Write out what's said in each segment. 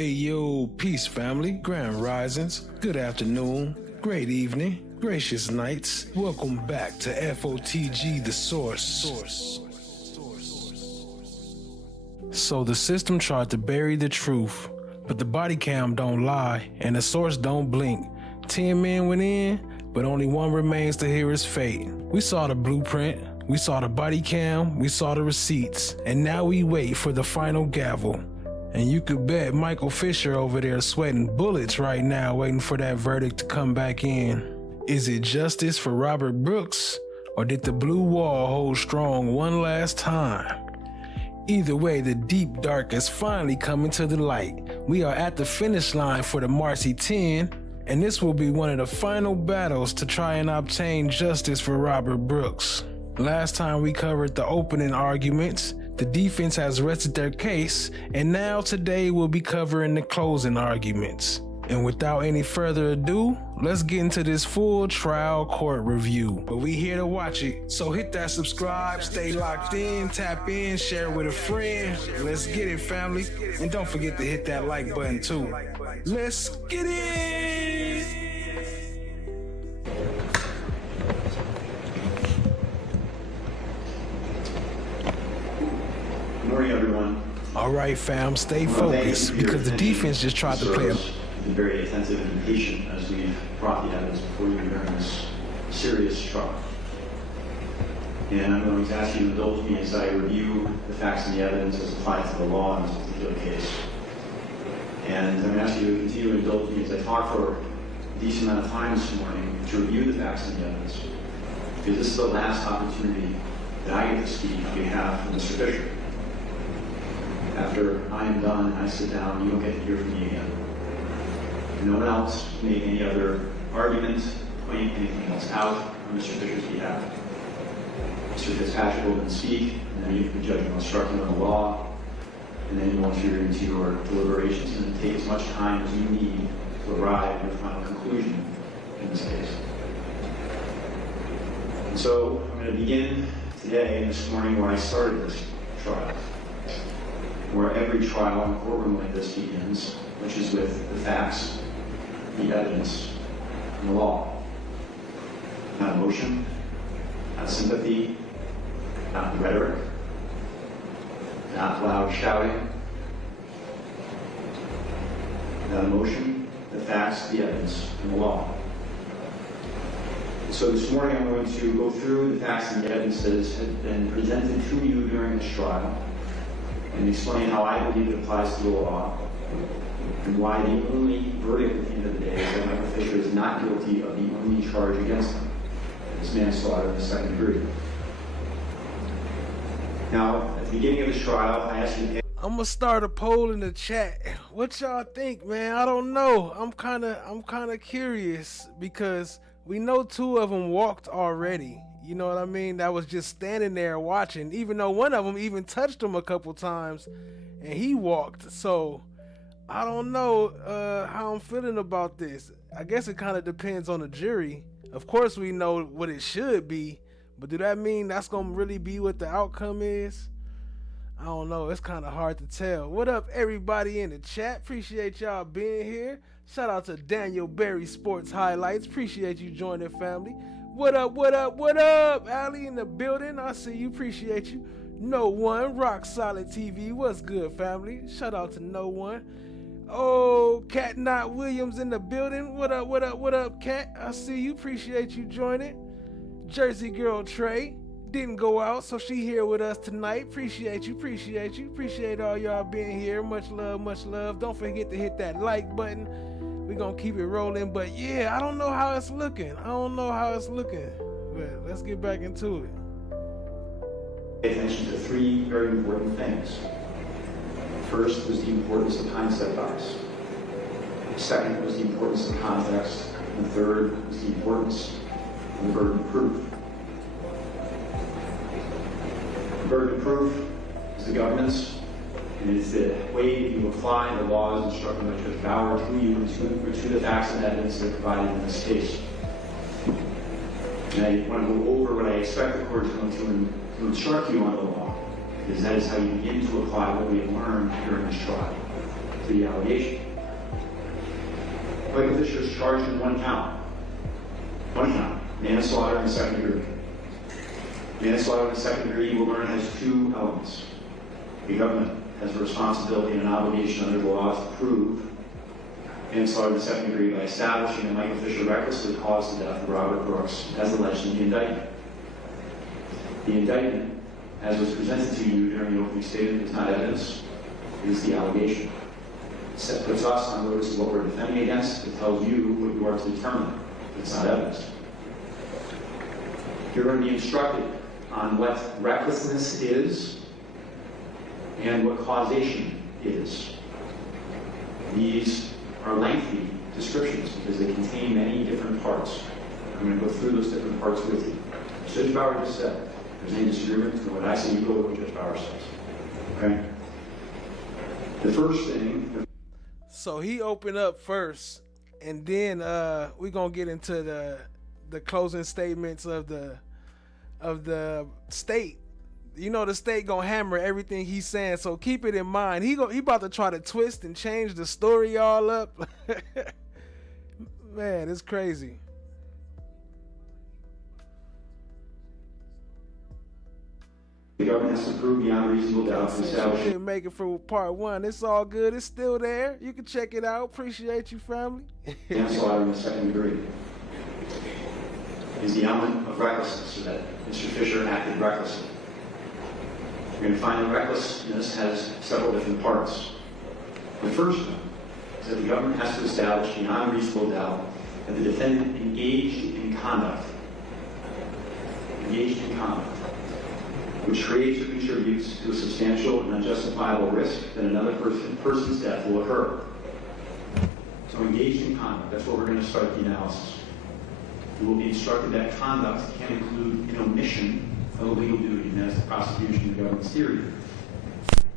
Hey yo, peace family, grand risings, good afternoon, great evening, gracious nights. Welcome back to FOTG, the source. So the system tried to bury the truth, but the body cam don't lie and the source don't blink. 10 men went in, but only one remains to hear his fate. We saw the blueprint, we saw the body cam, we saw the receipts, and now we wait for the final gavel. And you could bet Michael Fisher over there sweating bullets right now waiting for that verdict to come back in. Is it justice for Robert Brooks, or did the blue wall hold strong one last time? Either way, the deep dark is finally coming to the light. We are at the finish line for the MARCY 10, and this will be one of the final battles to try and obtain justice for Robert Brooks. Last time we covered the opening arguments, the defense has rested their case, and now today we'll be covering the closing arguments. And without any further ado, let's get into this full trial court review. But we here to watch it, so hit that subscribe, stay locked in, tap in, share with a friend. Let's get it, family. And don't forget to hit that like button too. Let's get it! Good morning, everyone. All right, fam, stay focused because the defense just tried to play a... Been very attentive and patient as we've brought the evidence before you during this serious trial. And I'm going to ask you to indulge me as I review the facts and the evidence as applied to the law in this particular case. And I'm going to ask you to continue to indulge me as I talk for a decent amount of time this morning to review the facts and the evidence. Because this is the last opportunity that I get to speak on behalf of Mr. Fisher. After I am done and I sit down, you don't get to hear from me again. No one else can make any other argument, point anything else out on Mr. Fisher's behalf. Mr. Fitzpatrick will then speak, and then the judge will instruct him on the law, and then you will enter into your deliberations and take as much time as you need to arrive at your final conclusion in this case. And so I'm going to begin today and this morning where I started this trial, where every trial in a courtroom like this begins, which is with the facts, the evidence, and the law. Not emotion, not sympathy, not rhetoric, not loud shouting. Not emotion, the facts, the evidence, and the law. So this morning I'm going to go through the facts and the evidence that has been presented to you during this trial and explain how I believe it applies to the law, and why the only verdict at the end of the day is that Michael Fisher is not guilty of the only charge against him, this manslaughter in the second degree. Now, at the beginning of this trial, I asked you to pay... I'm gonna start a poll in the chat. What y'all think, man? I don't know. I'm kind of curious because we know two of them walked already. You know what I mean? That was just standing there watching, even though one of them even touched him a couple times and he walked. So I don't know how I'm feeling about this. I guess it kind of depends on the jury. Of course, we know what it should be, but do that mean that's going to really be what the outcome is? I don't know. It's kind of hard to tell. What up, everybody in the chat? Appreciate y'all being here. Shout out to Daniel Berry Sports Highlights. Appreciate you joining, family. What up, what up, what up? Allie in the building. I see you. Appreciate you. No One, Rock Solid TV. What's good, family? Shout out to No One. Oh, Cat Not Williams in the building. What up, what up, what up, Cat? I see you. Appreciate you joining. Jersey Girl Trey didn't go out, so she here with us tonight. Appreciate you, appreciate you. Appreciate all y'all being here. Much love, much love. Don't forget to hit that like button. We're going to keep it rolling. But yeah, I don't know how it's looking. But let's get back into it. Pay attention to three very important things. First was the importance of hindsight bias. Second was the importance of context. And third was the importance of the burden of proof. The burden of proof is the government's, and it's the way that you apply the laws instructed by Judge Bauer to you and to the facts and evidence that are provided in this case. And I want to go over what I expect the court is going to instruct you on the law, because that is how you begin to apply what we have learned during this trial. to the allegation. Michael Fisher is charged in one count, manslaughter in the second degree. Manslaughter in the second degree, you will learn, has two elements. The government has a responsibility and an obligation under the law to prove manslaughter in the second degree by establishing that Michael Fisher recklessly caused the death of Robert Brooks, as alleged in the indictment. The indictment, as was presented to you during the opening statement, is not evidence, it is the allegation. It puts us on notice of what we're defending against. It tells you what you are to determine. It's not evidence. You're going to be instructed on what recklessness is and what causation is. These are lengthy descriptions because they contain many different parts. I'm going to go through those different parts with you. Judge Bauer just said, if there's any disagreement with what I say, you go with what Judge Bauer says. Okay? The first thing... So he opened up first, and then we're gonna get into the closing statements of the state. You know, the state gonna hammer everything he's saying, so keep it in mind. He about to try to twist and change the story all up. Man, it's crazy. The government has to prove beyond reasonable doubt to establish. Didn't make it for part one. It's all good. It's still there. You can check it out. Appreciate you, family. Manslaughter in the second degree is the element of recklessness, so that Mr. Fisher acted recklessly. You're going to find that recklessness has several different parts. The first one is that the government has to establish beyond reasonable doubt that the defendant engaged in conduct, which creates or contributes to a substantial and unjustifiable risk that another person's death will occur. So engaged in conduct, that's where we're going to start the analysis. You will be instructed that conduct can include an omission of a legal duty, and that's the prosecution of the government's theory.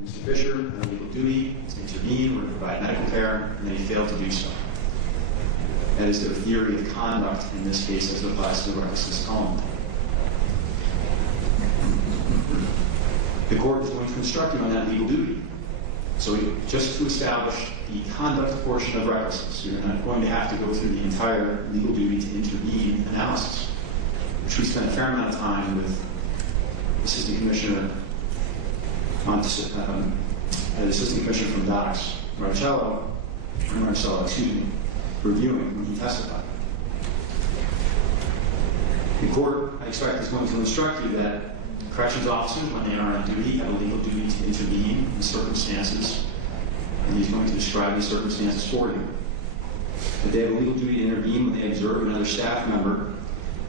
Mr. Fisher had a legal duty to intervene or to provide medical care, and then he failed to do so. That is their theory of conduct in this case as it applies to the recklessness element. The court is going to instruct you on that legal duty. So just to establish the conduct portion of recklessness, you're not going to have to go through the entire legal duty to intervene analysis, which we spent a fair amount of time with Assistant Commissioner the Assistant Commissioner from DOCS, Marcello, reviewing when he testified. The court, I expect, is going to instruct you that corrections officers, when they are on duty, have a legal duty to intervene in circumstances, and he's going to describe these circumstances for you. That they have a legal duty to intervene when they observe another staff member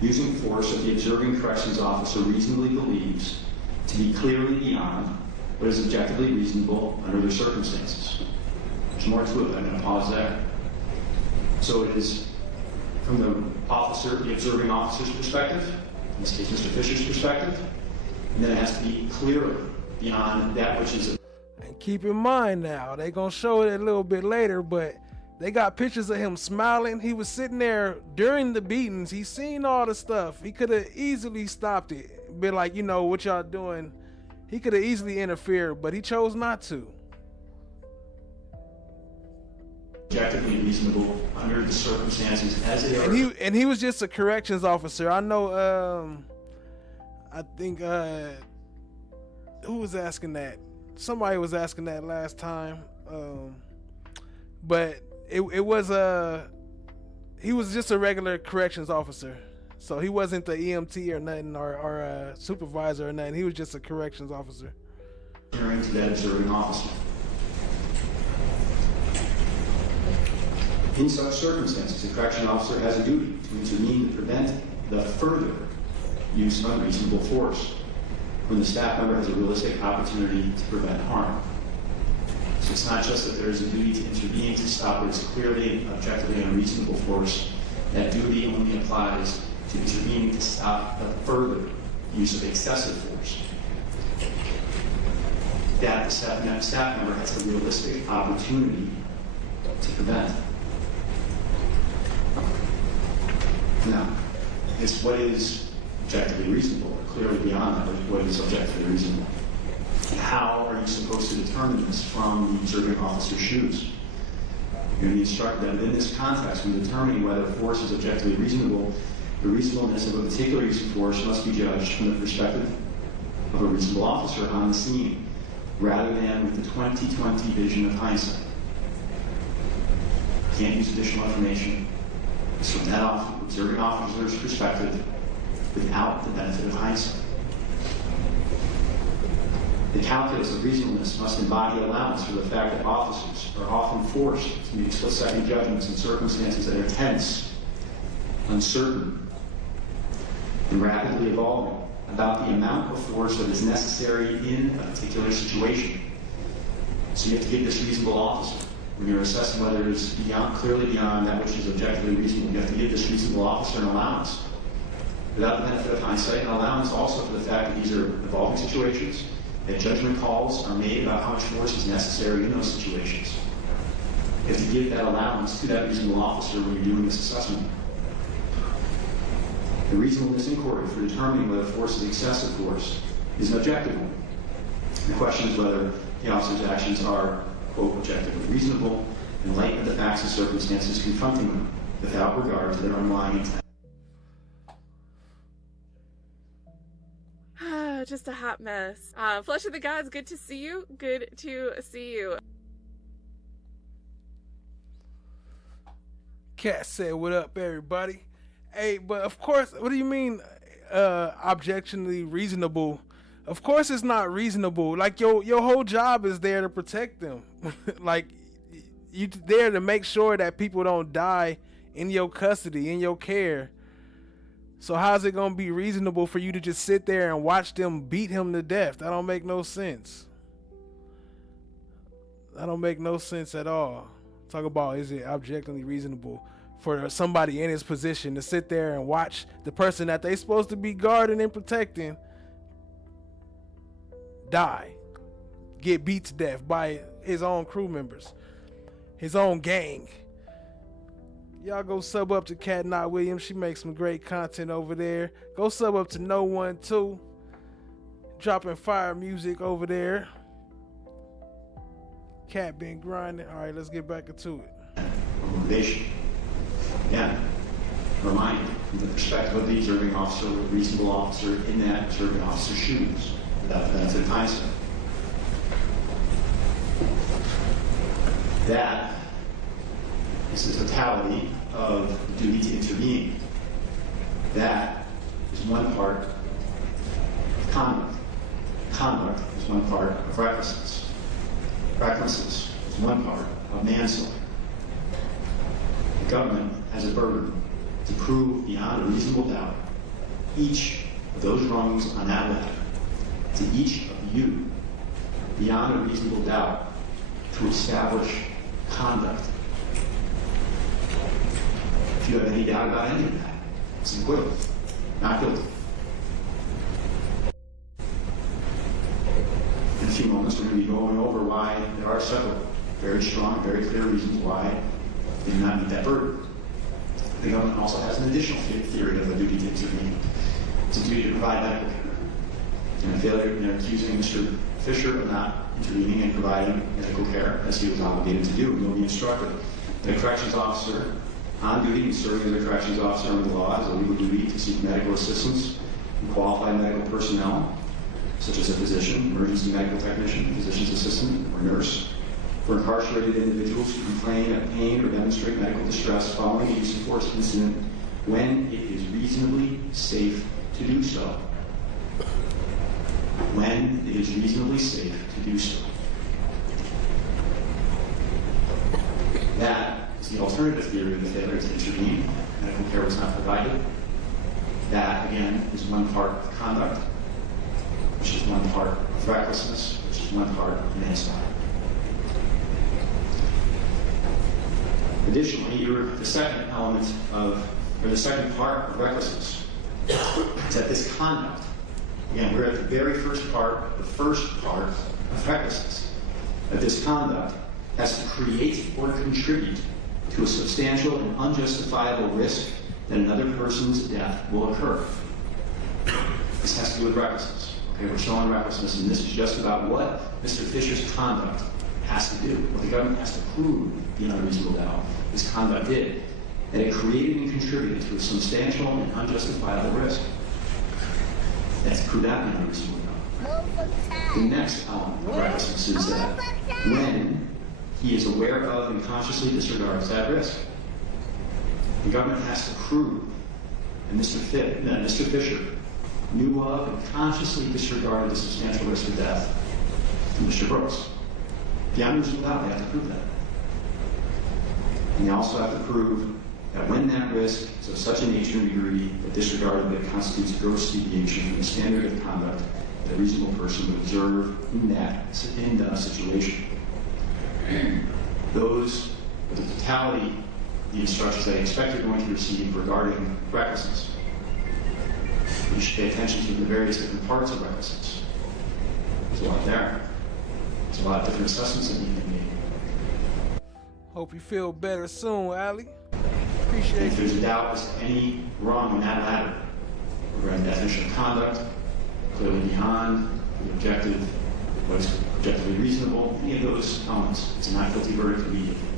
using force that the observing corrections officer reasonably believes to be clearly beyond what is objectively reasonable under their circumstances. There's more to it, but I'm going to pause there. So it is from the observing officer's perspective, in this case Mr. Fisher's perspective, and then it has to be clearly beyond that which is... And keep in mind now, they're going to show it a little bit later, but they got pictures of him smiling. He was sitting there during the beatings. He's seen all the stuff. He could have easily stopped it. Been like, you know, what y'all doing? He could have easily interfered, but he chose not to. Objectively reasonable under the circumstances as they are. And he was just a corrections officer. I know, I think, who was asking that? Somebody was asking that last time. But it was he was just a regular corrections officer. So he wasn't the EMT or nothing, or a supervisor or nothing. He was just a corrections officer. Referring to that observing officer. In such circumstances, a correction officer has a duty to intervene to prevent the further use of unreasonable force when the staff member has a realistic opportunity to prevent harm. So it's not just that there is a duty to intervene to stop what is clearly and objectively unreasonable force. That duty only applies to intervening to stop the further use of excessive force. That the staff member has a realistic opportunity to prevent. Now, it's what is objectively reasonable, or clearly beyond that, what is objectively reasonable. how are you supposed to determine this from the observing officer's shoes? You're going to be instructed that within this context, when determining whether force is objectively reasonable, the reasonableness of a particular use of force must be judged from the perspective of a reasonable officer on the scene, rather than with the 20/20 vision of hindsight. You can't use additional information. It's from that observing officer's perspective without the benefit of hindsight. The calculus of reasonableness must embody allowance for the fact that officers are often forced to make split-second judgments in circumstances that are tense, uncertain, and rapidly evolving about the amount of force that is necessary in a particular situation. So you have to give this reasonable officer, when you're assessing whether it is clearly beyond that which is objectively reasonable, you have to give this reasonable officer an allowance without the benefit of hindsight, an allowance also for the fact that these are evolving situations, that judgment calls are made about how much force is necessary in those situations. You have to give that allowance to that reasonable officer when you're doing this assessment. The reasonableness inquiry for determining whether force is excessive force is an objective one. The question is whether the officer's actions are, quote, objectively reasonable in light of the facts and circumstances confronting them, without regard to their underlying intent. Just a hot mess. Flesh of the Gods, good to see you. Good to see you. Cat said, "What up, everybody?" Hey, but of course, what do you mean, objectively reasonable? Of course, it's not reasonable. Like your whole job is there to protect them. Like you there to make sure that people don't die in your custody, in your care. So how's it gonna be reasonable for you to just sit there and watch them beat him to death? That don't make no sense. That don't make no sense at all. Talk about, is it objectively reasonable for somebody in his position to sit there and watch the person that they supposed to be guarding and protecting die, get beat to death by his own crew members, his own gang? Y'all go sub up to Cat Not Williams. She makes some great content over there. Go sub up to No One too. Dropping fire music over there. Cat been grinding. All right, let's get back into it. Motivation. Again, remind from the perspective of the observing officer, the reasonable officer in that observing officer's shoes, without the benefit of hindsight. That is the totality of the duty to intervene. That is one part of conduct. Conduct is one part of recklessness. Recklessness is one part of manslaughter. The government has a burden to prove beyond a reasonable doubt each of those rungs on that ladder, to each of you, beyond a reasonable doubt, to establish conduct. If you have any doubt about any of that, it's acquittal, not guilty. In a few moments, we're going to be going over why there are several very strong, very clear reasons why they do not meet that burden. The government also has an additional theory of a duty to intervene. It's a duty to provide medical care. And a failure, they're accusing Mr. Fisher of not intervening and providing medical care as he was obligated to do. You'll be instructed that a corrections officer on duty and serving as a corrections officer under the law has a legal duty to seek medical assistance from qualified medical personnel, such as a physician, emergency medical technician, physician's assistant, or nurse, for incarcerated individuals who complain of pain or demonstrate medical distress following a use of force incident when it is reasonably safe to do so. When it is reasonably safe to do so. That is the alternative theory of the failure to intervene. Medical care was not provided. That, again, is one part of conduct, which is one part of recklessness, which is one part of manslaughter. Additionally, the second element of, or the second part of recklessness is that this conduct, again, we're at the very first part, the first part of recklessness, that this conduct has to create or contribute to a substantial and unjustifiable risk that another person's death will occur. This has to do with recklessness. Okay, we're showing recklessness, and this is just about what Mr. Fisher's conduct has to do, what the government has to prove beyond a reasonable doubt his conduct did, that it created and contributed to a substantial and unjustifiable risk. That's prove that beyond a reasonable doubt. The next element of recklessness is that when he is aware of and consciously disregards that risk, the government has to prove that Mr. Fisher knew of and consciously disregarded the substantial risk of death to Mr. Brooks. Beyond reasonable doubt, they have to prove that. And they also have to prove that when that risk is of such a nature and degree that disregard of it constitutes gross deviation from the standard of conduct that a reasonable person would observe in that situation. Those are the totality of the instructions that I expect you're going to receive regarding recklessness. You should pay attention to the various different parts of recklessness. There's a lot there. There's a lot of different assessments that need to be made. Hope you feel better soon, Allie. Appreciate If it. there's a doubt as to any wrong on that ladder, regarding the definition of conduct, clearly beyond the objective, what's objectively reasonable, any of those elements, it's a not guilty verdict immediately.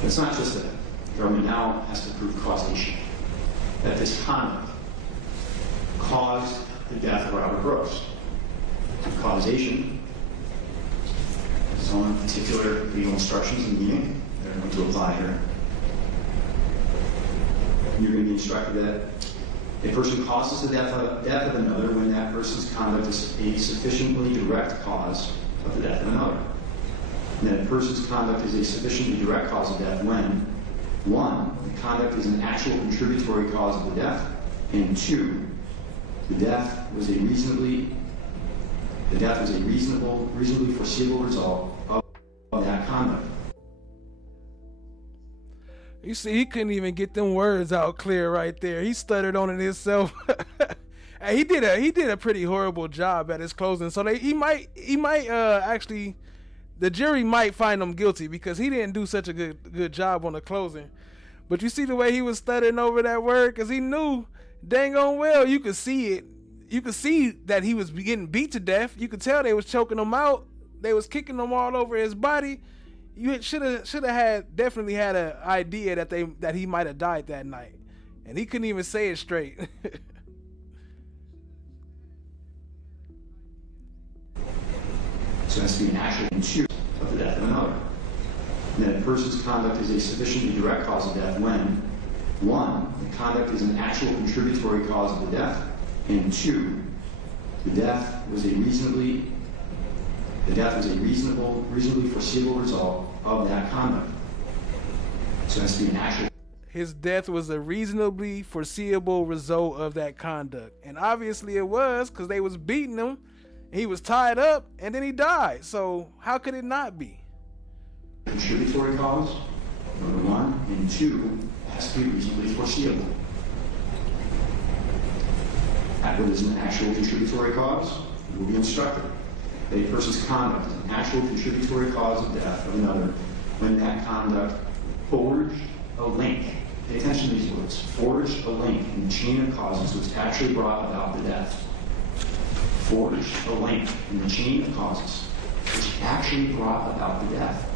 But it's not just that. The government now has to prove causation. That this conduct caused the death of Robert Brooks. And causation has its own particular legal instructions and meaning that are going to apply here. You're going to be instructed that a person causes the death of another when that person's conduct is a sufficiently direct cause of the death of another. And that a person's conduct is a sufficiently direct cause of death when, 1, the conduct is an actual contributory cause of the death, and 2, the death was a reasonably foreseeable result of that conduct. You see, he couldn't even get them words out clear right there. He stuttered on it himself. And he did a pretty horrible job at his closing. So he might actually, the jury might find him guilty because he didn't do such a good job on the closing. But you see the way he was stuttering over that word, because he knew dang on well you could see it. You could see that he was getting beat to death. You could tell they was choking him out. They was kicking him all over his body. You should have definitely had an idea that he might have died that night, and he couldn't even say it straight. So it has to be an actual issue of the death of another. And that a person's conduct is a sufficiently direct cause of death when, 1, the conduct is an actual contributory cause of the death, and 2, the death was a reasonably foreseeable result of that conduct. So it has to be an actual. His death was a reasonably foreseeable result of that conduct, and obviously it was, because they was beating him. He was tied up, and then he died. So how could it not be? Contributory cause, number 1, and 2, it has to be reasonably foreseeable. What is an actual contributory cause? You will be instructed that a person's conduct is an actual contributory cause of death of another when that conduct forged a link. Pay attention to these words. Forged a link in the chain of causes which actually brought about the death. Forged a link in the chain of causes which actually brought about the death.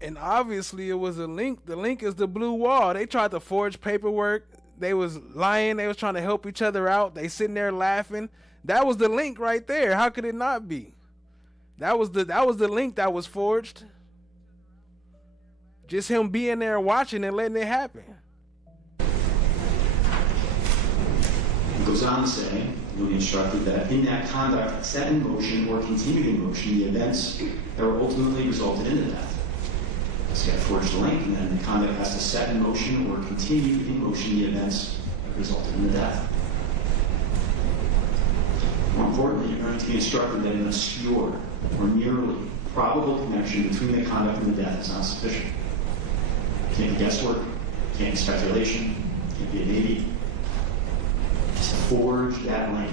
And obviously it was a link. The link is the blue wall. They tried to forge paperwork. They was lying. They was trying to help each other out. They sitting there laughing. That was the link right there. How could it not be? That was the link that was forged. Just him being there watching and letting it happen. It goes on to say, you'll be instructed that in that conduct set in motion or continued in motion the events that were ultimately resulted in the death. So you have forged a link, and then the conduct has to set in motion or continue in motion the events that resulted in the death. More importantly, you're going to be instructed that an obscure or merely probable connection between the conduct and the death is not sufficient. It can't be guesswork, it can't be speculation, it can't be a maybe. It's to forge that link.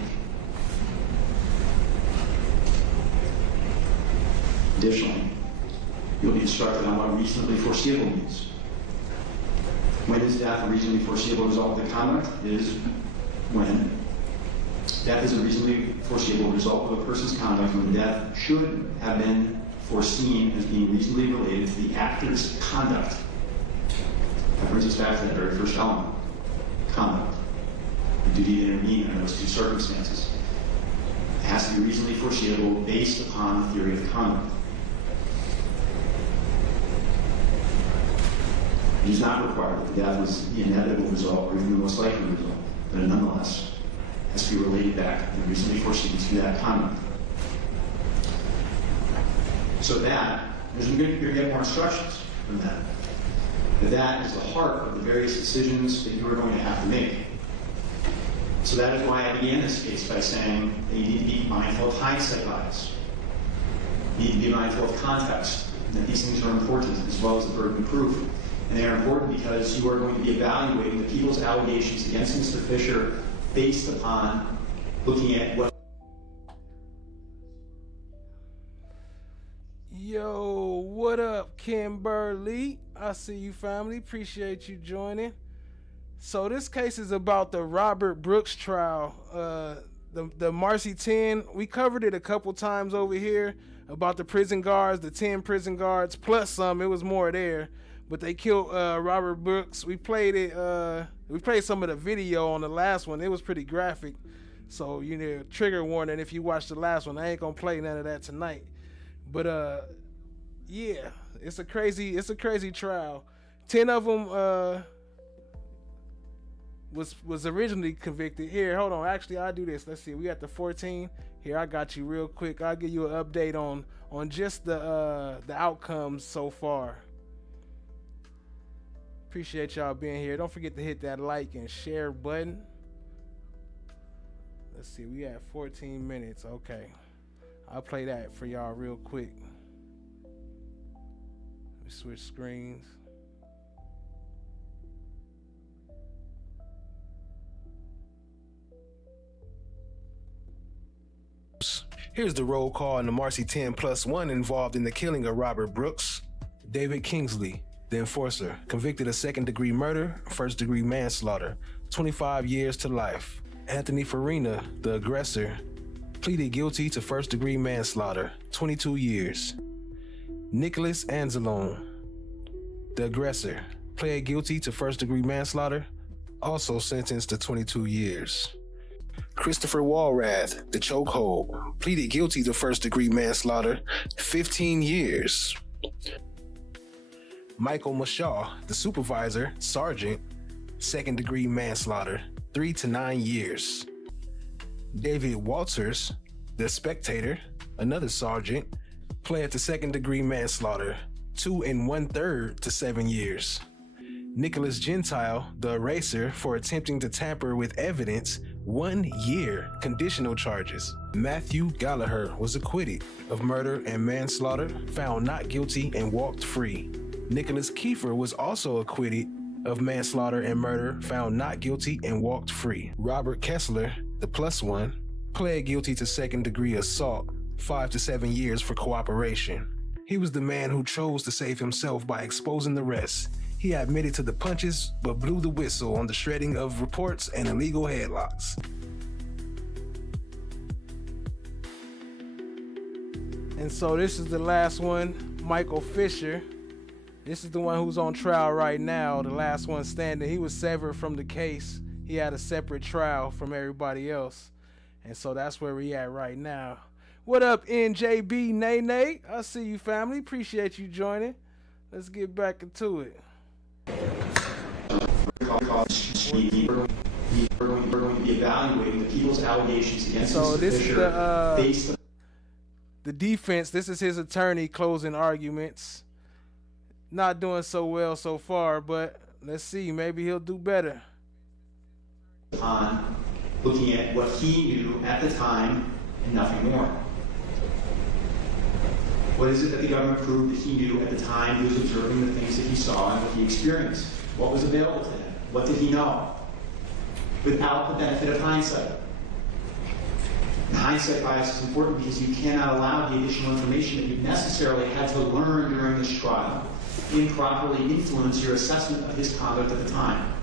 You'll be instructed on what reasonably foreseeable means. When is death a reasonably foreseeable result of the conduct? It is when death is a reasonably foreseeable result of a person's conduct when death should have been foreseen as being reasonably related to the actor's conduct. That brings us back to that very first element, conduct. The duty to intervene in those two circumstances. It has to be reasonably foreseeable based upon the theory of conduct. It is not required that the death was the inevitable result or even the most likely result, but it nonetheless has to be related back and reasonably foreseen to that conduct. So that, you're going to get more instructions from that. That is the heart of the various decisions that you are going to have to make. So that is why I began this case by saying that you need to be mindful of hindsight bias. You need to be mindful of context, and that these things are important, as well as the burden of proof. And they are important because you are going to be evaluating the people's allegations against Mr. Fisher based upon looking at what. Yo, what up, Kimberly? I see you, family. Appreciate you joining. So this case is about the Robert Brooks trial, the MARCY 10. We covered it a couple times over here about the prison guards, the 10 prison guards, plus some. It was more there, but they killed Robert Brooks. We played it. We played some of the video on the last one. It was pretty graphic. So, you know, trigger warning if you watch the last one. I ain't gonna play none of that tonight. But yeah, it's a crazy trial. 10 of them was originally convicted. Here, hold on. Actually, I'll do this. Let's see. We got the 14. Here, I got you real quick. I'll give you an update on just the outcomes so far. Appreciate y'all being here. Don't forget to hit that like and share button. Let's see. We have 14 minutes. Okay. I'll play that for y'all real quick. Let me switch screens. Here's the roll call in the MARCY 10+1 involved in the killing of Robert Brooks. David Kingsley, the enforcer, convicted of second-degree murder, first-degree manslaughter, 25 years to life. Anthony Farina, the aggressor, pleaded guilty to first-degree manslaughter, 22 years. Nicholas Anzalone, the aggressor, pled guilty to first-degree manslaughter, also sentenced to 22 years. Christopher Walrath, the chokehold, pleaded guilty to first-degree manslaughter, 15 years. Michael Mashaw, the supervisor, sergeant, second-degree manslaughter, 3 to 9 years. David Walters, the spectator, another sergeant, pled to second-degree manslaughter, 2 1/3 to 7 years. Nicholas Gentile, the eraser, for attempting to tamper with evidence, 1 year conditional charges. Matthew Gallagher was acquitted of murder and manslaughter, found not guilty, and walked free. Nicholas Kiefer was also acquitted of manslaughter and murder, found not guilty, and walked free. Robert Kessler, the +1, pled guilty to second-degree assault, 5 to 7 years for cooperation. He was the man who chose to save himself by exposing the rest. He admitted to the punches, but blew the whistle on the shredding of reports and illegal headlocks. And so this is the last one, Michael Fisher. This is the one who's on trial right now, the last one standing. He was severed from the case. He had a separate trial from everybody else. And so that's where we at right now. What up, NJB Nene? I see you, family. Appreciate you joining. Let's get back into it. We're going to be evaluating the people's allegations against Mr. Fisher based on the defense. This is his attorney closing arguments. Not doing so well so far, but let's see. Maybe he'll do better. On looking at what he knew at the time and nothing more. What is it that the government proved that he knew at the time he was observing the things that he saw and what he experienced? What was available to him? What did he know? Without the benefit of hindsight. And hindsight bias is important because you cannot allow the additional information that you necessarily had to learn during this trial improperly influence your assessment of his conduct at the time.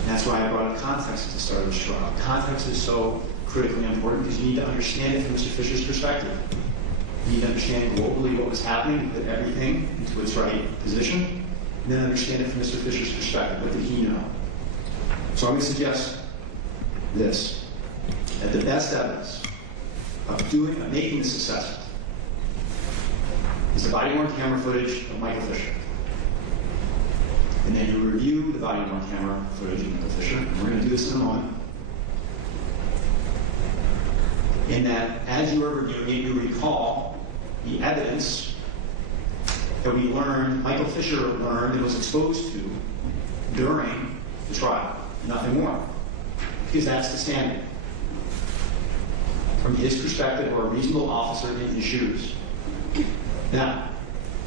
And that's why I brought up context at the start of this trial. Context is so critically important because you need to understand it from Mr. Fisher's perspective. You need to understand globally what was happening, put everything into its right position, and then understand it from Mr. Fisher's perspective. What did he know? So I'm going to suggest this, that the best evidence of making this assessment is the body-worn camera footage of Michael Fisher. And then you review the body-worn camera footage of Michael Fisher, and we're going to do this in a moment. In that, as you are reviewing it, you recall the evidence that we learned, Michael Fisher learned and was exposed to during the trial. Nothing more. Because that's the standard. From his perspective, or a reasonable officer in his shoes. Now,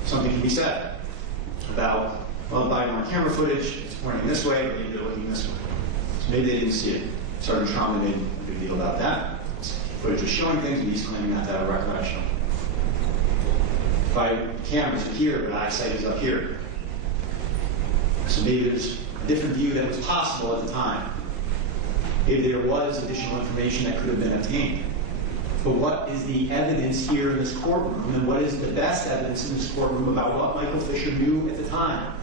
something can be said about, well, body-worn camera footage, it's pointing this way, but maybe they're looking this way. So maybe they didn't see it. Sergeant Trauma made a big deal about that. Footage was showing things, and he's claiming not to have a recollection. By cameras are here, but eyesight is up here. So maybe there's a different view that was possible at the time. Maybe there was additional information that could have been obtained. But what is the evidence here in this courtroom, and what is the best evidence in this courtroom about what Michael Fisher knew at the time?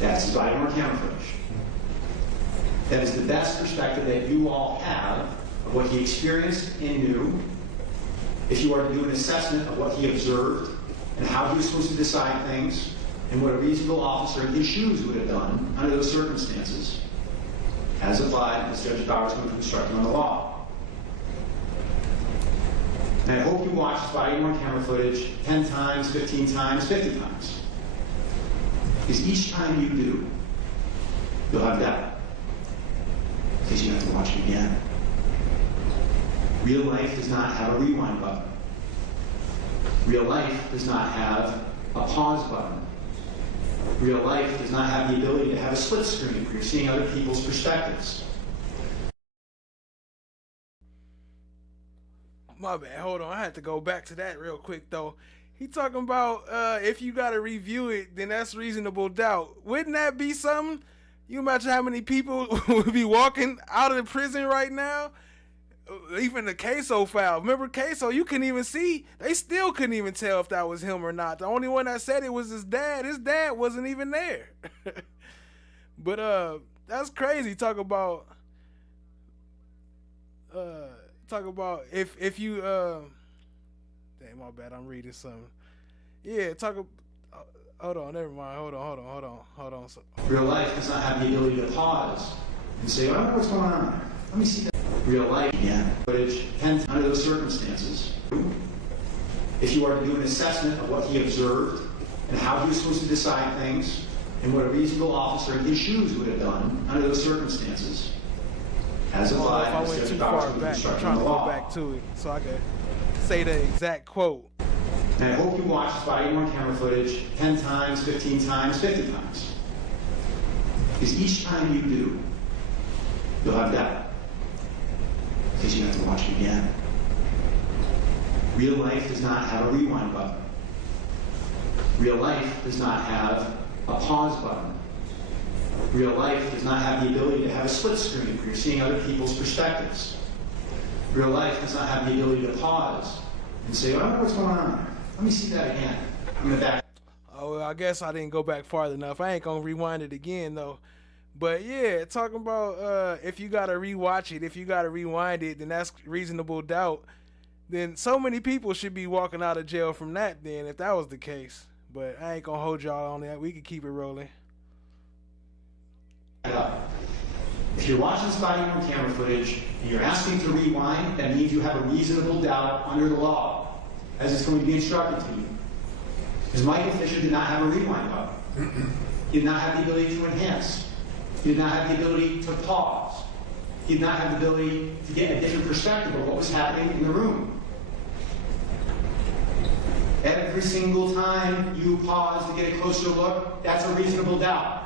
That's his body-worn camera footage. That is the best perspective that you all have of what he experienced and knew. If you are to do an assessment of what he observed and how he was supposed to decide things, and what a reasonable officer in his shoes would have done under those circumstances, as applied as Judge Bauer is going to instruct on the law. And I hope you watch this body-worn camera footage 10 times, 15 times, 50 times. Because each time you do, you'll have doubt. Because you have to watch it again. Real life does not have a rewind button. Real life does not have a pause button. Real life does not have the ability to have a split screen where you're seeing other people's perspectives. My bad, hold on. I had to go back to that real quick though. He talking about if you gotta review it, then that's reasonable doubt. Wouldn't that be something? You imagine how many people would be walking out of the prison right now? Even the Queso file. Remember Queso? You couldn't even see. They still couldn't even tell if that was him or not. The only one that said it was his dad. His dad wasn't even there. But that's crazy. Talk about if you dang, my bad, I'm reading something. Yeah, hold on, never mind. Hold on. Real life does not have the ability to pause and say, I don't know what's going on there. Let me see that. Real life, again, footage, under those circumstances. If you are to do an assessment of what he observed and how he was supposed to decide things, and what a reasonable officer in his shoes would have done under those circumstances, as applied if I as went Judge too Bauer's far going to back, I'm instruct trying on to the go law. back to it so I can say the exact quote. And I hope you watch this body-worn camera footage 10 times, 15 times, 50 times. Because each time you do, you'll have doubt. Because you have to watch it again. Real life does not have a rewind button. Real life does not have a pause button. Real life does not have the ability to have a split screen where you're seeing other people's perspectives. Real life does not have the ability to pause and say, I don't know what's going on there. Let me see that again. I'm going to back. Oh, well, I guess I didn't go back far enough. I ain't gonna rewind it again though. But yeah, talking about if you gotta rewatch it, if you gotta rewind it, then that's reasonable doubt. Then so many people should be walking out of jail from that then, if that was the case. But I ain't gonna hold y'all on that. We can keep it rolling. If you're watching this body-worn camera footage and you're asking to rewind, that means you have a reasonable doubt under the law, as it's going to be instructed to you. Because Michael Fisher did not have a rewind button. He did not have the ability to enhance. He did not have the ability to pause. He did not have the ability to get a different perspective of what was happening in the room. Every single time you pause to get a closer look, that's a reasonable doubt.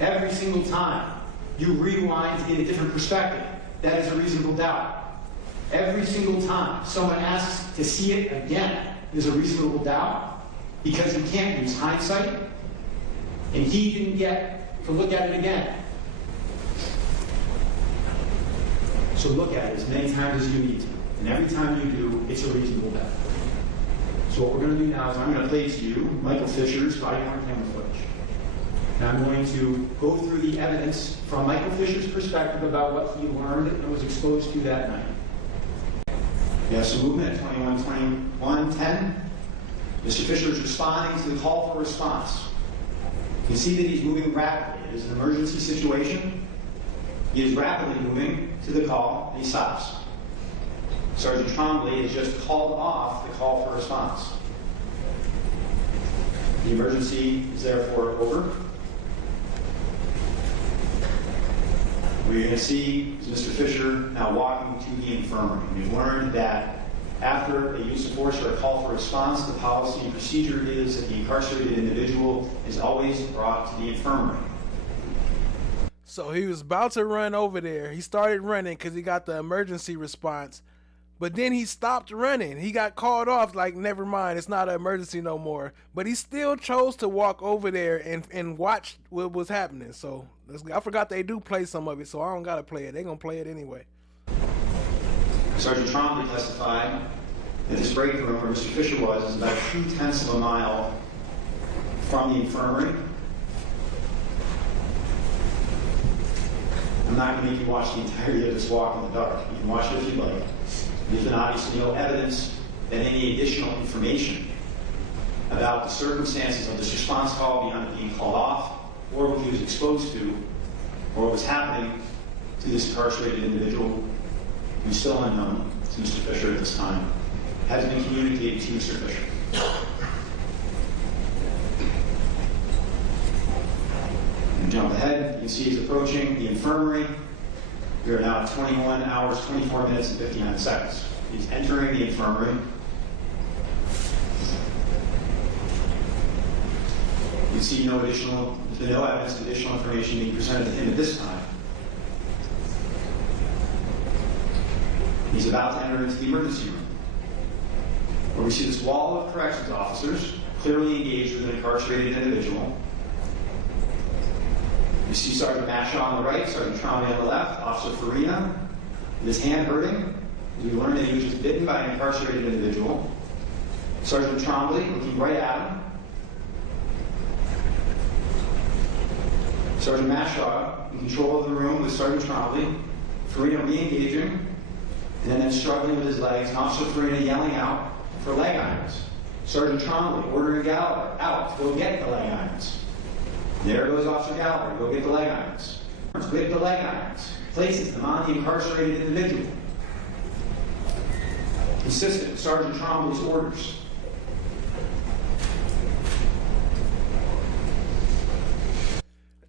Every single time you rewind to get a different perspective, that is a reasonable doubt. Every single time someone asks to see it again is a reasonable doubt, because you can't use hindsight, and he didn't get to look at it again. So look at it as many times as you need to, and every time you do, it's a reasonable doubt. So what we're going to do now is I'm going to play to you Michael Fisher's body-worn camera footage. And I'm going to go through the evidence from Michael Fisher's perspective about what he learned and was exposed to that night. You have some movement at 21:10. Mr. Fisher is responding to the call for response. You can see that he's moving rapidly. It is an emergency situation. He is rapidly moving to the call, and he stops. Sergeant Trombley has just called off the call for response. The emergency is therefore over. What you're going to see is Mr. Fisher now walking to the infirmary. We've learned that after a use of force or a call for response, the policy and procedure is that the incarcerated individual is always brought to the infirmary. So he was about to run over there. He started running because he got the emergency response. But then he stopped running. He got called off, like, never mind, it's not an emergency no more. But he still chose to walk over there and watch what was happening. So I forgot they do play some of it, so I don't got to play it. They're going to play it anyway. Sergeant Trombley testified that this break room where Mr. Fisher was is about 0.2 of a mile from the infirmary. I'm not going to make you watch the entirety of this walk in the dark. You can watch it if you'd like. There's been obviously no evidence that any additional information about the circumstances of this response call beyond it being called off, or what he was exposed to, or what was happening to this incarcerated individual, who's still unknown to Mr. Fisher at this time, has been communicated to Mr. Fisher. And jump ahead, you can see he's approaching the infirmary. We are now at 21 hours, 24 minutes, and 59 seconds. He's entering the infirmary. You can see there's been no evidence of additional information being presented to him at this time. He's about to enter into the emergency room, where we see this wall of corrections officers clearly engaged with an incarcerated individual. You see Sergeant Mashaw on the right, Sergeant Trombley on the left, Officer Farina with his hand hurting. We learned that he was just bitten by an incarcerated individual. Sergeant Trombley looking right at him. Sergeant Mashaw in control of the room with Sergeant Trombley. Farina re-engaging, and then struggling with his legs, and Officer Farina yelling out for leg irons. Sergeant Trombley ordering Gallagher out to go get the leg irons. There goes Officer Gallagher, go get the leg irons. Whip the leg irons. Places them on the incarcerated individual. Consistent with Sergeant Trombley's orders.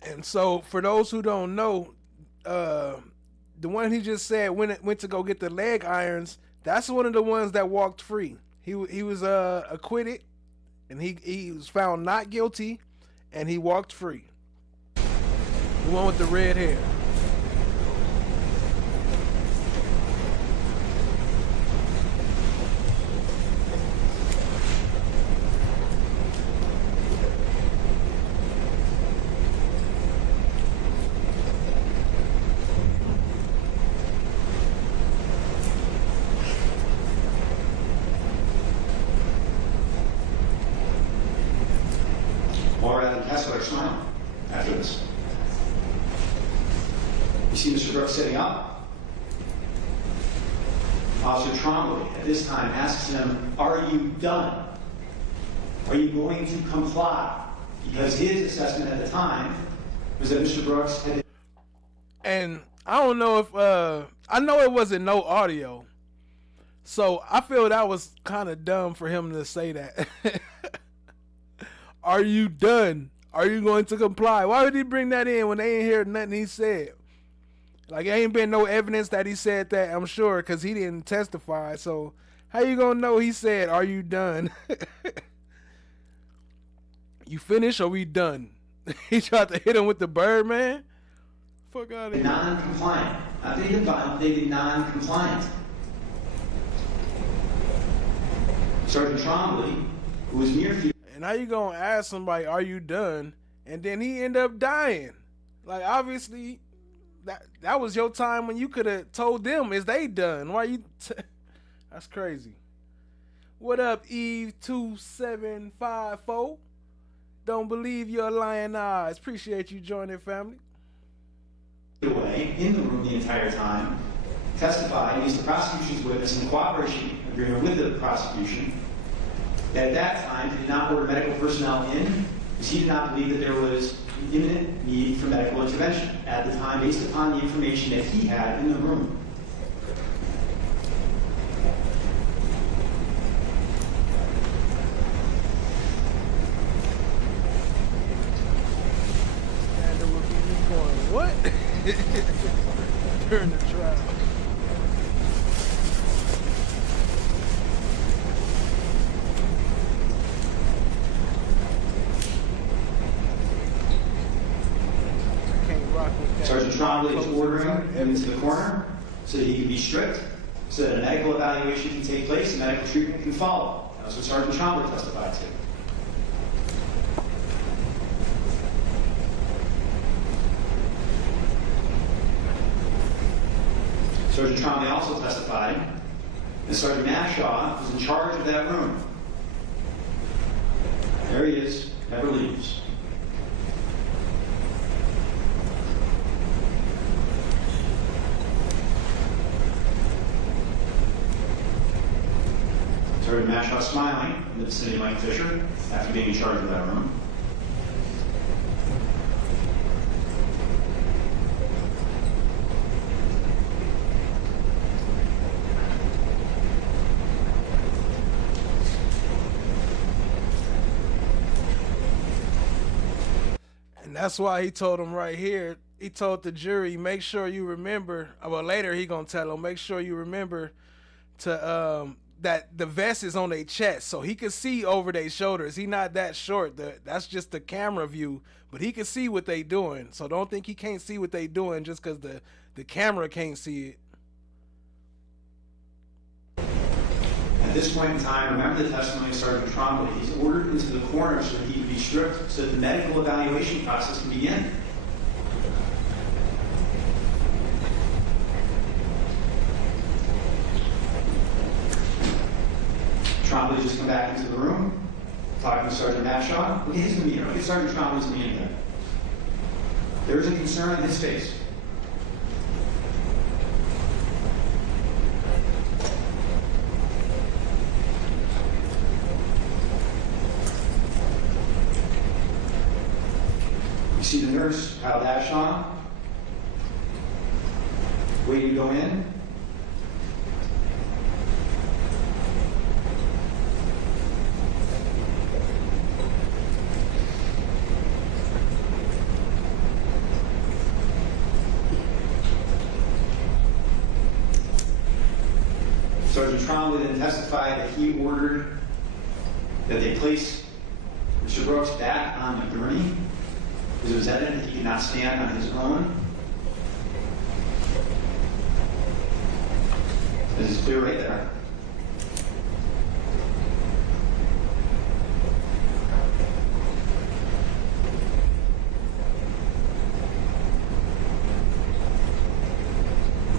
And so, for those who don't know, the one he just said went to go get the leg irons, that's one of the ones that walked free. He was acquitted, and he was found not guilty, and he walked free. The one with the red hair. Smile after this. You see Mr. Brooks sitting up. Officer Trombley at this time asks him, "Are you done? Are you going to comply?" Because his assessment at the time was that Mr. Brooks had... And I don't know if, I know it wasn't no audio. So I feel that was kind of dumb for him to say that. Are you done? Are you going to comply? Why would he bring that in when they ain't hear nothing he said? Like, there ain't been no evidence that he said that, I'm sure, because he didn't testify. So how you gonna know he said, "Are you done?" You finished or we done? He tried to hit him with the bird, man. Fuck out of here. Non-compliant. Not they did violent, they did non-compliant. Sergeant Trombley, who was mere few. And how you gonna ask somebody, "Are you done?" and then he end up dying? Like, obviously, that was your time when you could have told them, "Is they done?" Why you? That's crazy. What up, Eve 2754? Don't believe your lying eyes. Appreciate you joining, family. Away in the room the entire time, testified, he's the prosecution's witness in cooperation agreement with the prosecution, that at that time did not order medical personnel in because he did not believe that there was an imminent need for medical intervention at the time based upon the information that he had in the room. What? During the trial. I can't rock with that. Sergeant Trombley is ordering him into the corner so that he can be stripped, so that a medical evaluation can take place and medical treatment can follow. That's what Sergeant Trombley testified to. Sergeant Trombley also testified that Sergeant Mashaw was in charge of that room. There he is, never leaves. Sergeant Mashaw smiling in the vicinity of Mike Fisher after being in charge of that room. That's why he told him right here, he told the jury, make sure you remember, well, later he gonna tell them, make sure you remember to, that the vest is on their chest so he can see over their shoulders. He not that short. That's just the camera view, but he can see what they doing. So don't think he can't see what they doing just because the camera can't see it. At this point in time, remember the testimony of Sergeant Trombley. He's ordered into the corner so that he can be stripped so that the medical evaluation process can begin. Trombley just come back into the room, talking to Sergeant Mashaw. Look at his demeanor. Look at Sergeant Trombley's demeanor there. There is a concern on his face. You see the nurse, Kyle Dashaw, waiting to go in. Sergeant Trombley then testified that he ordered that they place Mr. Brooks back on the gurney because it was evident that he could not stand on his own. This is clear right there.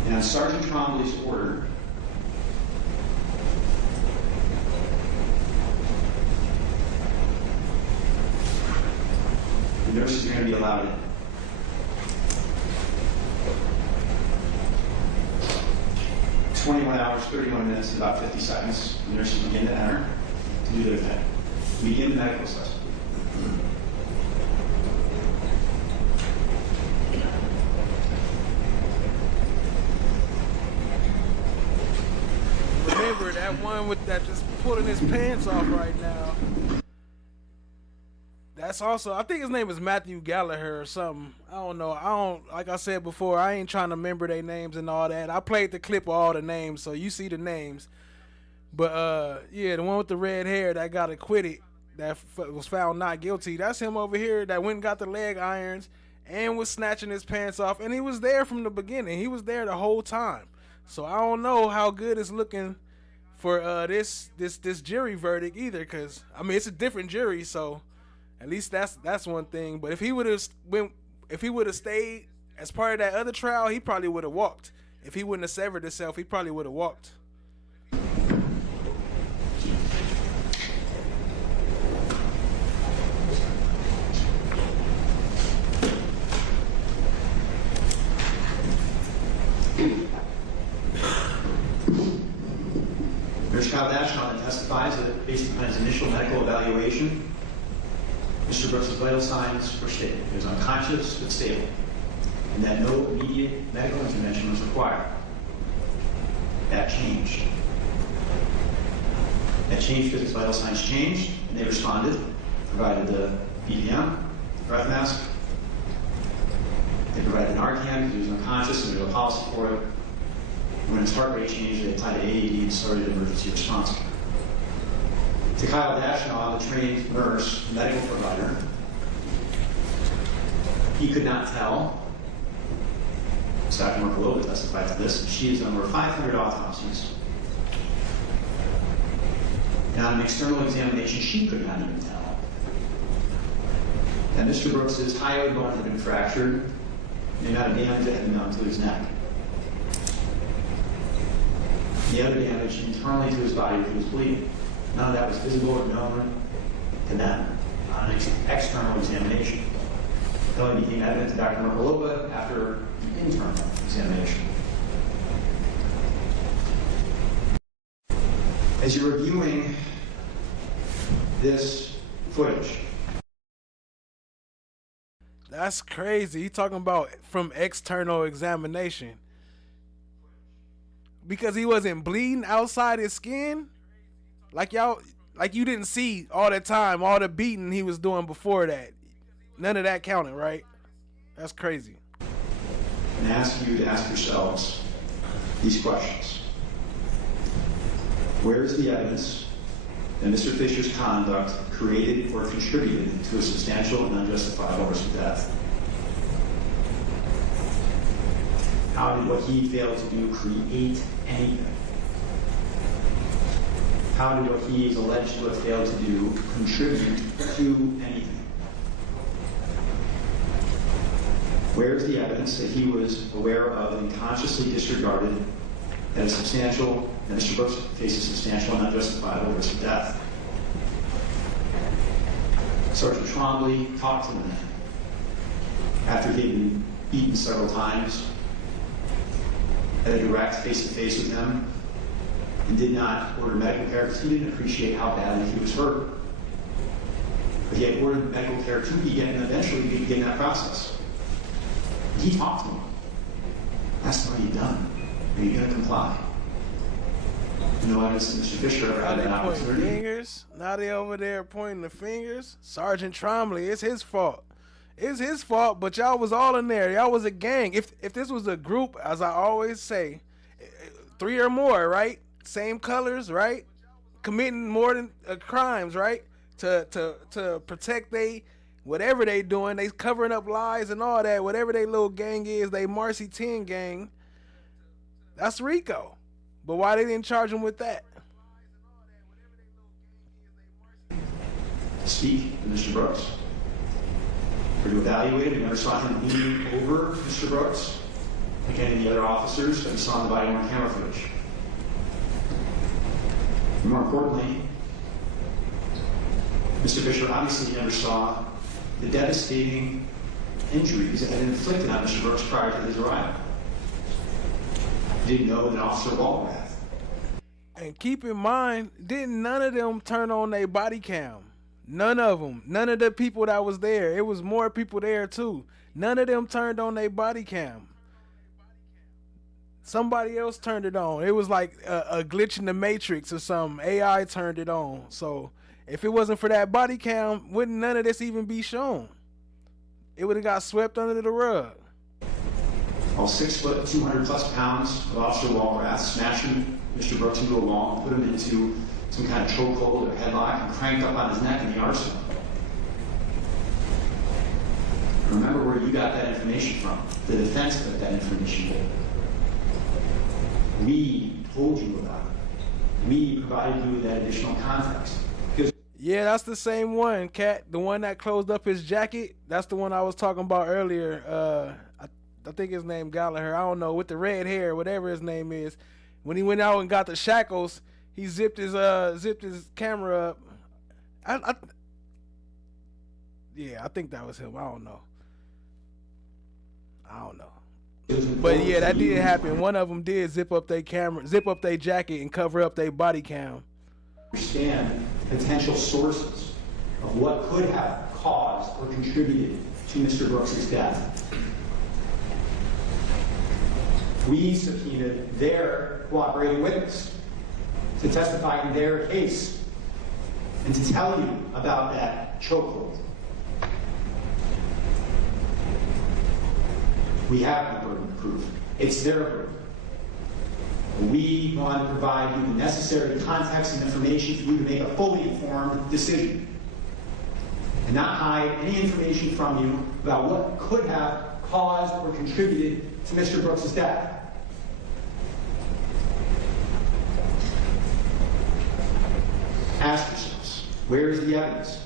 And on Sergeant Trombley's order, the nurses are going to be allowed in. "21 hours, 31 minutes, and about 50 seconds. The nurses begin to enter to do their thing. Begin the medical assessment. Remember that one with that just pulling his pants off right now. That's also, I think his name is Matthew Gallagher or something. I don't know. Like I said before, I ain't trying to remember their names and all that. I played the clip of all the names, so you see the names. But, yeah, the one with the red hair that got acquitted, that was found not guilty, that's him over here that went and got the leg irons and was snatching his pants off, and he was there from the beginning. He was there the whole time. So I don't know how good it's looking for this jury verdict either, because I mean it's a different jury, so at least that's one thing. But if he would have stayed as part of that other trial, he probably would have walked. If he wouldn't have severed himself, he probably would have walked. Mr. Kyle testifies that based upon his initial medical evaluation, Mr. Brooks' vital signs were stable. He was unconscious but stable, and that no immediate medical intervention was required. That changed. That changed because his vital signs changed, and they responded, provided the BPM, breath mask. They provided the Narcan because he was unconscious and there was a policy for it. When his heart rate changed, they applied the AED and started emergency response care. To Kyle Dashnaw, the trained nurse, medical provider, he could not tell. Dr. Marcolova testified to this. She has done over 500 autopsies. And on an external examination, she could not even tell that Mr. Brooks' hyoid bone had been fractured and the amount of damage that had been done to his neck. The other damage internally to his body, he was bleeding. None of that was visible or known to them on an external examination. It only became evident to Dr. Marcolova after an internal examination. As you're reviewing this footage, That's crazy. You talking about from external examination. Because he wasn't bleeding outside his skin? Like you didn't see all the time, all the beating he was doing before that. None of that counted, right? That's crazy. and ask you to ask yourselves these questions. Where is the evidence that Mr. Fisher's conduct created or contributed to a substantial and unjustifiable risk of death? How did what he failed to do create anything? How did what he is alleged to have failed to do contribute to anything? Where is the evidence that he was aware of and consciously disregarded that Mr. Brooks faces substantial and unjustifiable risk of death? Sergeant Trombley talked to the man after he had been beaten several times, had a direct face-to-face with him, and did not order medical care because he didn't appreciate how badly he was hurt. But he had ordered medical care to begin and eventually begin that process. He talked to him. Asked him what he'd done. Are you going to comply? No evidence that Mr. Fisher ever had that opportunity. Fingers. Now they over there pointing the fingers. Sergeant Trombley, it's his fault. It's his fault, but y'all was all in there. Y'all was a gang. If this was a group, as I always say, 3 or more, right? Same colors, right? Committing more than crimes, right? To protect whatever they doing, they covering up lies and all that. Whatever they little gang is, they MARCY 10 gang. That's RICO. But why they didn't charge him with that? Speak to Mr. Brooks. Were you evaluated? You never saw him leaning over Mr. Brooks, like any of the other officers that we saw in the body-worn camera footage. And more importantly, Mr. Fisher obviously never saw the devastating injuries that had been inflicted on Mr. Brooks prior to his arrival. He didn't know that Officer Walrath. And keep in mind, didn't none of them turn on their body cam? None of them. None of the people that was there. It was more people there too. None of them turned on their body cam. Somebody else turned it on. It was like a glitch in the Matrix or something. AI turned it on. So if it wasn't for that body cam, wouldn't none of this even be shown? It would have got swept under the rug. All 6 foot, 200 plus pounds of Officer Walrath smashing Mr. Brooks into a wall, put him into some kind of chokehold or headlock, and cranked up on his neck in the arsenal. Remember where you got that information from. The defense got that information. We told you about it. We provided you with that additional context. Because Yeah, that's the same one, Cat. The one that closed up his jacket. That's the one I was talking about earlier. I think his name Gallagher. I don't know, with the red hair, whatever his name is. When he went out and got the shackles, he zipped his camera up. Yeah, I think that was him. I don't know. But yeah, that did happen. One of them did zip up their jacket, and cover up their body cam. Understand potential sources of what could have caused or contributed to Mr. Brooks' death. We subpoenaed their cooperating witness to testify in their case and to tell you about that chokehold. We have the burden of proof. It's their burden. We want to provide you the necessary context and information for you to make a fully informed decision and not hide any information from you about what could have caused or contributed to Mr. Brooks' death. Ask yourselves, where is the evidence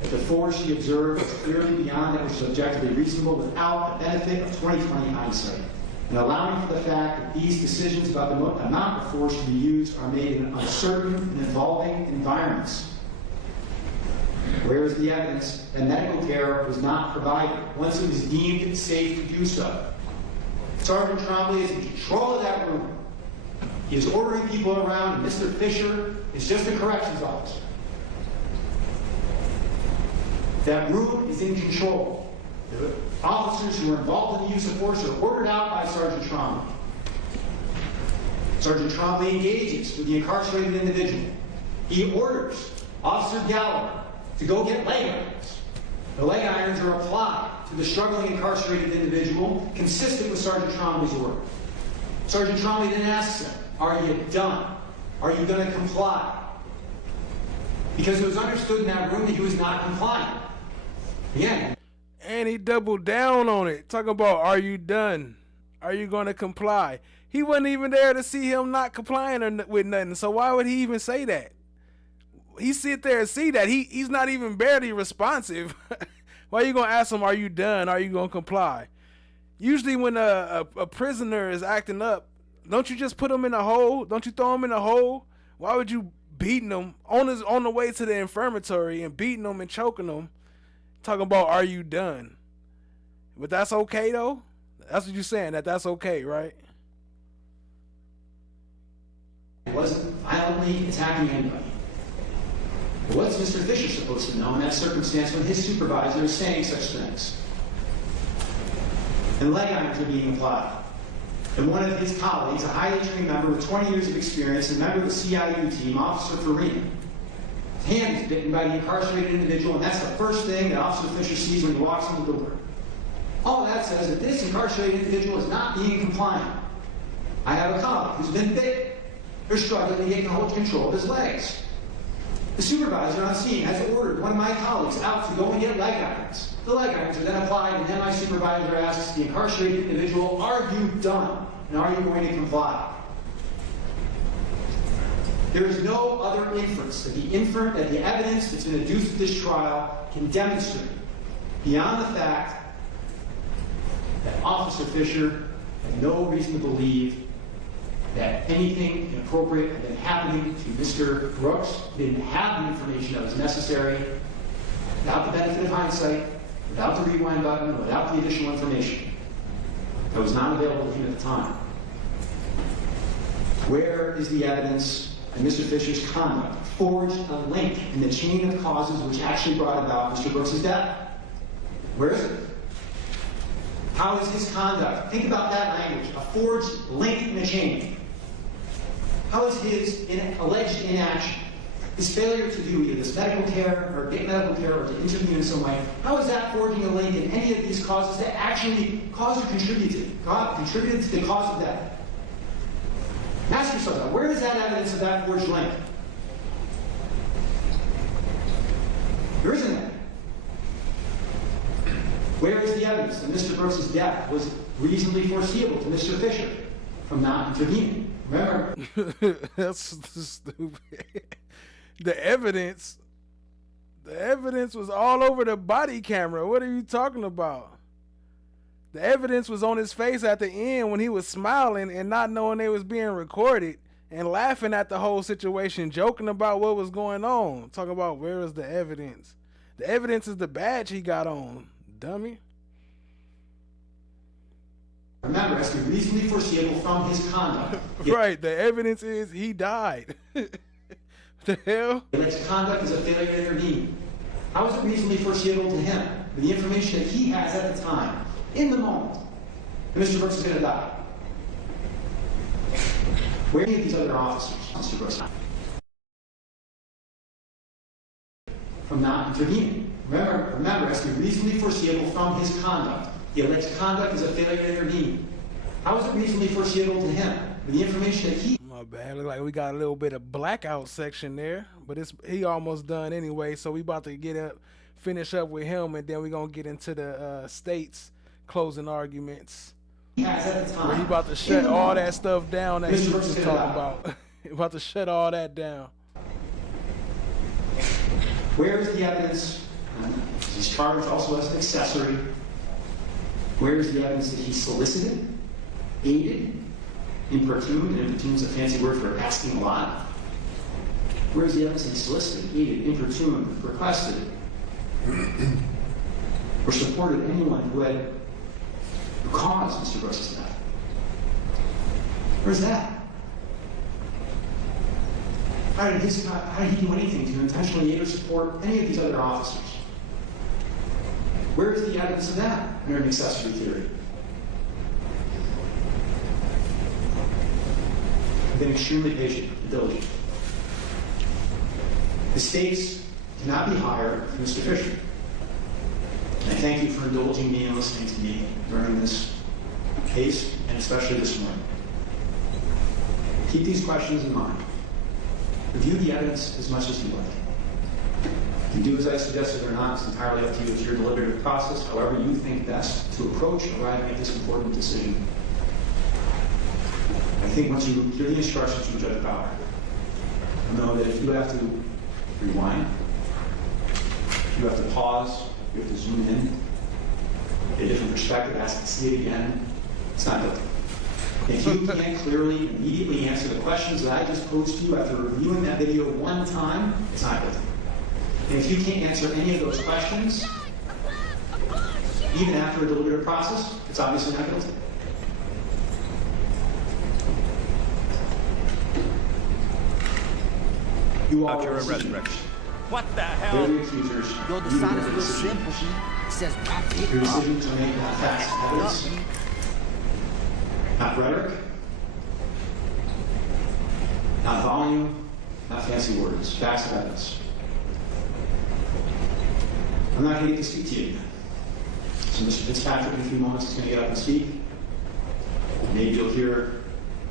that the force she observed was clearly beyond that which is objectively reasonable without the benefit of 20/20 hindsight, and allowing for the fact that these decisions about the amount of force to be used are made in uncertain and evolving environments? Where is the evidence that medical care was not provided once it was deemed safe to do so? Sergeant Trombley is in control of that room. He is ordering people around, and Mr. Fisher is just a corrections officer. That room is in control. The officers who are involved in the use of force are ordered out by Sergeant Trombley. Sergeant Trombley engages with the incarcerated individual. He orders Officer Gallagher to go get leg irons. The leg irons are applied to the struggling incarcerated individual, consistent with Sergeant Trombley's order. Sergeant Trombley then asks him, "Are you done? Are you going to comply?" Because it was understood in that room that he was not complying. Again. And he doubled down on it, talking about, "Are you done? Are you going to comply?" He wasn't even there to see him not complying with nothing, so why would he even say that? He sit there and see that. He's not even barely responsive. Why are you going to ask him, "Are you done? Are you going to comply?" Usually when a prisoner is acting up, don't you just put him in a hole? Don't you throw him in a hole? Why would you beating him on the way to the infirmary and beating him and choking him, talking about, "Are you done?" But that's okay though? That's what you're saying, that's okay, right? He wasn't violently attacking anybody. But what's Mr. Fisher supposed to know in that circumstance when his supervisor is saying such things? And leg irons are being applied. And one of his colleagues, a highly trained member with 20 years of experience and member of the CIU team, Officer Farina, his hand is bitten by the incarcerated individual, and that's the first thing that Officer Fisher sees when he walks in the door. All that says that this incarcerated individual is not being compliant. I have a colleague who's been bitten. They're struggling to get control of his legs. The supervisor on scene has ordered one of my colleagues out to go and get leg irons. The leg irons are then applied, and then my supervisor asks the incarcerated individual, "Are you done? And are you going to comply?" There is no other inference that the evidence that's been adduced at this trial can demonstrate beyond the fact that Officer Fisher had no reason to believe that anything inappropriate had been happening to Mr. Brooks. He didn't have the information that was necessary, without the benefit of hindsight, without the rewind button, and without the additional information that was not available to him at the time. Where is the evidence that Mr. Fisher's conduct forged a link in the chain of causes which actually brought about Mr. Brooks' death? Where is it? How is his conduct? Think about that language, a forged link in the chain. How is his alleged inaction, his failure to do either this medical care or get medical care or to intervene in some way, how is that forging a link in any of these causes that actually caused or contributed to the cause of death? Ask yourself that. Where is that evidence of that forged link? There isn't any. Where is the evidence that Mr. Brooks' death was reasonably foreseeable to Mr. Fisher from not intervening? Remember, That's stupid. The evidence was all over the body camera. What are you talking about? The evidence was on his face at the end when he was smiling and not knowing they was being recorded and laughing at the whole situation, joking about what was going on. Talking about where is the evidence? The evidence is the badge he got on, dummy. remember, as to be reasonably foreseeable from his conduct. Right, the evidence is he died. The hell? His conduct is a failure to intervene. How is it reasonably foreseeable to him, with the information that he has at the time, in the moment, that Mr. Brooks is going to die? Where are any of these other officers, Mr. Brooks, from not intervening? Remember, as to be reasonably foreseeable from his conduct. The alleged conduct is a failure to intervene. How is it reasonably foreseeable to him, with the information that he... My bad. Look like we got a little bit of blackout section there, but he almost done anyway. So we about to finish up with him, and then we gonna get into the state's closing arguments. has at the time. Where he about to shut all that stuff down that he was just talking about. He about to shut all that down. Where is the evidence? He's charged also as an accessory. Where is the evidence that he solicited, aided, importuned, and importuned is a fancy word for asking a lot. Where is the evidence that he solicited, aided, importuned, requested, or supported anyone who caused Mr. Brooks' death? Where's that? How did he do anything to intentionally aid or support any of these other officers? Where is the evidence of that under an accessory theory? I've been extremely patient and diligent. The stakes cannot be higher for Mr. Fisher. And I thank you for indulging me and listening to me during this case, and especially this morning. Keep these questions in mind. Review the evidence as much as you like. You can do as I suggested or not, it's entirely up to you. It's your deliberative process, however you think best to approach arriving at this important decision. I think once you hear the instructions from Judge Bauer, you know that if you have to rewind, you have to pause, you have to zoom in, get a different perspective, ask to see it again, it's not guilty. If you can't clearly, immediately answer the questions that I just posed to you after reviewing that video one time, it's not guilty. And if you can't answer any of those questions, even after a deliberative process, it's obviously not guilty. You all are resurrection. What the hell? They're the accusers. Your You design make is the real decision. simple. It says wrap it Your up. decision to make facts and evidence, not rhetoric, not volume, not fancy words, facts and evidence. I'm not going to get to speak to you again. So Mr. Fitzpatrick in a few moments is going to get up and speak. Maybe you'll hear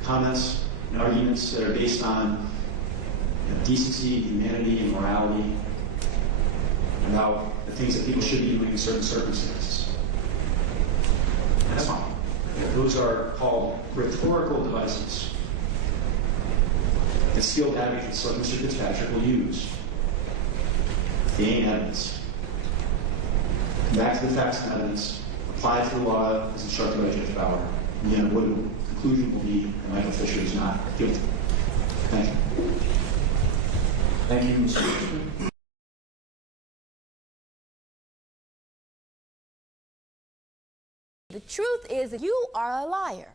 comments and arguments that are based on decency, humanity, and morality, about the things that people should be doing in certain circumstances. That's fine. Those are called rhetorical devices that skilled advocates like Mr. Fitzpatrick will use to gain evidence. Come back to the facts and evidence, apply it to the law as instructed by Judge Bauer, and then what the conclusion will be that Michael Fisher is not guilty. Thank you. Thank you, Mr. Fisher. The truth is that you are a liar.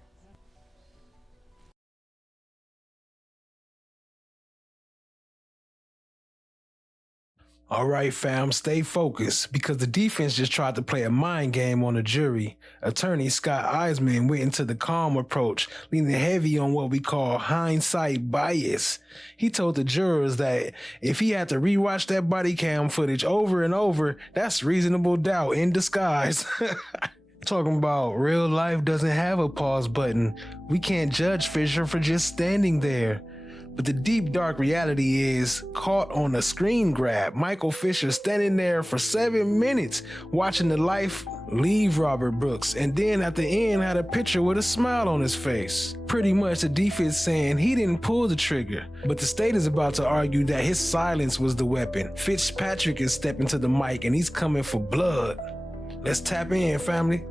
All right, fam, stay focused because the defense just tried to play a mind game on the jury. Attorney Scott Eisman went into the calm approach, leaning heavy on what we call hindsight bias. He told the jurors that if he had to rewatch that body cam footage over and over, that's reasonable doubt in disguise. Talking about real life doesn't have a pause button. We can't judge Fisher for just standing there. But the deep, dark reality is, caught on a screen grab, Michael Fisher standing there for 7 minutes watching the life leave Robert Brooks, and then at the end had a picture with a smile on his face. Pretty much the defense saying he didn't pull the trigger, but the state is about to argue that his silence was the weapon. Fitzpatrick is stepping to the mic and he's coming for blood. Let's tap in, family.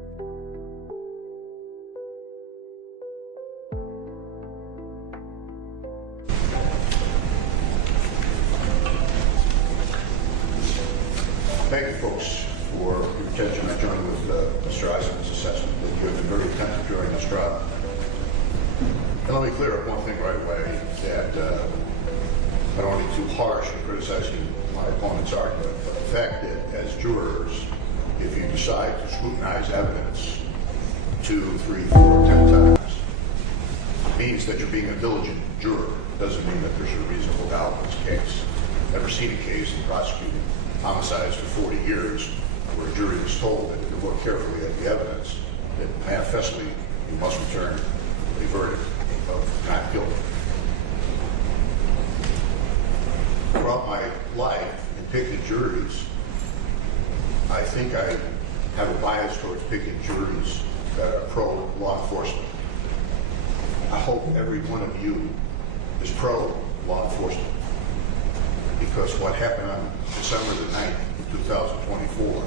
Thank you, folks, for your attention. I join with Mr. Eisenman's assessment that you have been very attentive during this trial. And let me clear up one thing right away, that I don't want to be too harsh in criticizing my opponent's argument, but the fact that as jurors, if you decide to scrutinize evidence 2, 3, 4, 10 times, means that you're being a diligent juror. Doesn't mean that there's a reasonable doubt in this case. Never seen a case in prosecuting homicides for 40 years where a jury was told that if you look carefully at the evidence, that manifestly you must return a verdict of not guilty. Throughout my life in picking juries, I think I have a bias towards picking juries that are pro-law enforcement. I hope every one of you is pro-law enforcement, because what happened on December the 9th, 2024,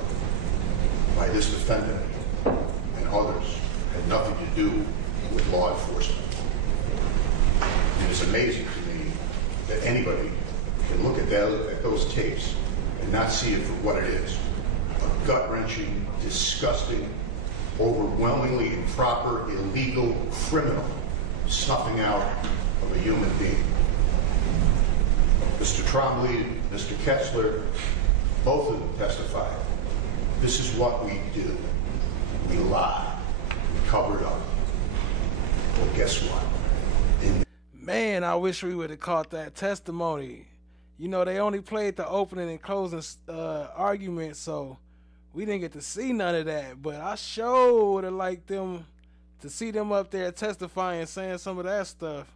by this defendant and others had nothing to do with law enforcement. It is amazing to me that anybody can look at those tapes and not see it for what it is. A gut-wrenching, disgusting, overwhelmingly improper, illegal, criminal snuffing out of a human being. Mr. Trombley, Mr. Ketzler, both of them testified. This is what we do. We lie. We cover it up. Well, guess what? Man, I wish we would have caught that testimony. You know, they only played the opening and closing argument, so we didn't get to see none of that. But I sure would have liked them to see them up there testifying, saying some of that stuff.